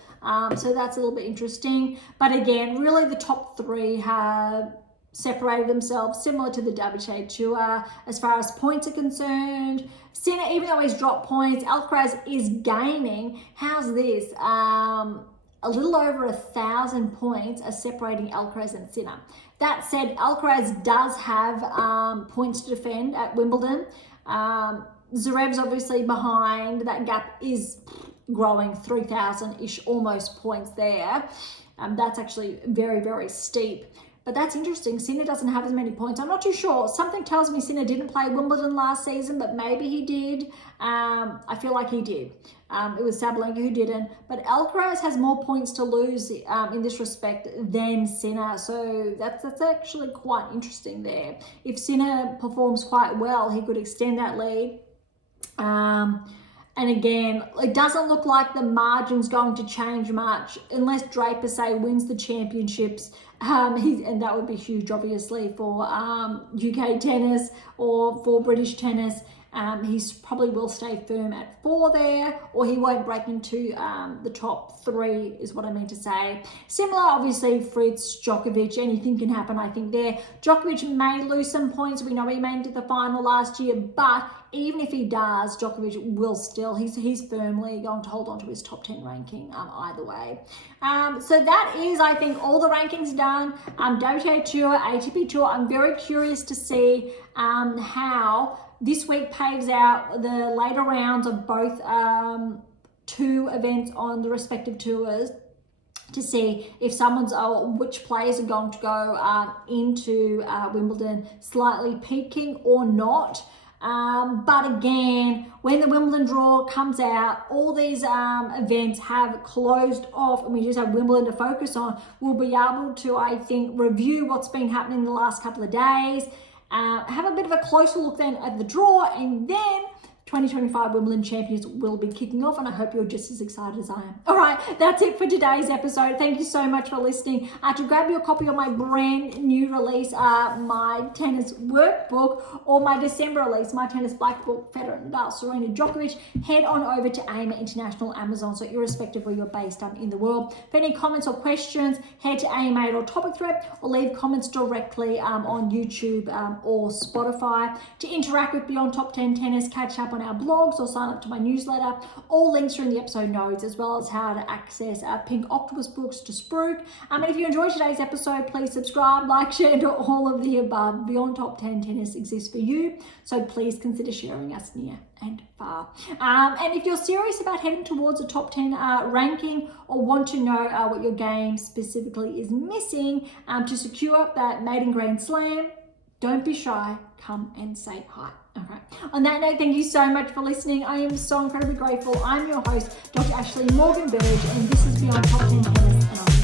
So that's a little bit interesting. But again, really the top 3 have separated themselves similar to the WTA Tour as far as points are concerned. Sinner, even though he's dropped points, Alcaraz is gaining. How's this? A little over 1,000 points are separating Alcaraz and Sinner. That said, Alcaraz does have points to defend at Wimbledon. Zverev's obviously behind. That gap is growing, 3,000-ish almost points there. That's actually very, very steep. But that's interesting. Sinner doesn't have as many points. I'm not too sure. Something tells me Sinner didn't play Wimbledon last season, but maybe he did. I feel like he did. It was Sabalenka who didn't. But Alcaraz has more points to lose in this respect than Sinner. So that's actually quite interesting there. If Sinner performs quite well, he could extend that lead. And again, it doesn't look like the margin's going to change much unless Draper, say, wins the championships. And that would be huge, obviously, for UK tennis or for British tennis. He probably will stay firm at 4 there, or he won't break into the top 3 is what I mean to say. Similar, obviously, Fritz, Djokovic, anything can happen, I think there. Djokovic may lose some points. We know he made it to the final last year, but even if he does, Djokovic will still, he's firmly going to hold on to his top 10 ranking either way. So that is, I think, all the rankings done. WTA Tour, ATP Tour. I'm very curious to see how this week paves out the later rounds of both 2 events on the respective tours to see if which players are going to go into Wimbledon slightly peaking or not. But again, when the Wimbledon draw comes out, all these events have closed off and we just have Wimbledon to focus on. We'll be able to, I think, review what's been happening in the last couple of days, have a bit of a closer look then at the draw, and then 2025 Wimbledon Champions will be kicking off, and I hope you're just as excited as I am. All right, that's it for today's episode. Thank you so much for listening. To grab your copy of my brand new release, my tennis workbook, or my December release, my tennis black book, Federer, Nadal, Serena, Djokovic, head on over to AM8 International, Amazon, so irrespective where you're based in the world. For any comments or questions, head to AM8 or topic thread, or leave comments directly on YouTube or Spotify. To interact with Beyond Top 10 Tennis, catch up on our blogs or sign up to my newsletter. All links are in the episode notes, as well as how to access Pink Octopus books to Spruik. And if you enjoyed today's episode, please subscribe, like, share, and all of the above. Beyond Top 10 Tennis exists for you, so please consider sharing us near and far. And if you're serious about heading towards a top 10 ranking, or want to know what your game specifically is missing to secure that maiden Grand Slam, don't be shy, come and say hi. Okay. On that note, thank you so much for listening. I am so incredibly grateful. I'm your host, Dr. Ashley Morgan Berge, and this is Beyond Top 10 Tennis, and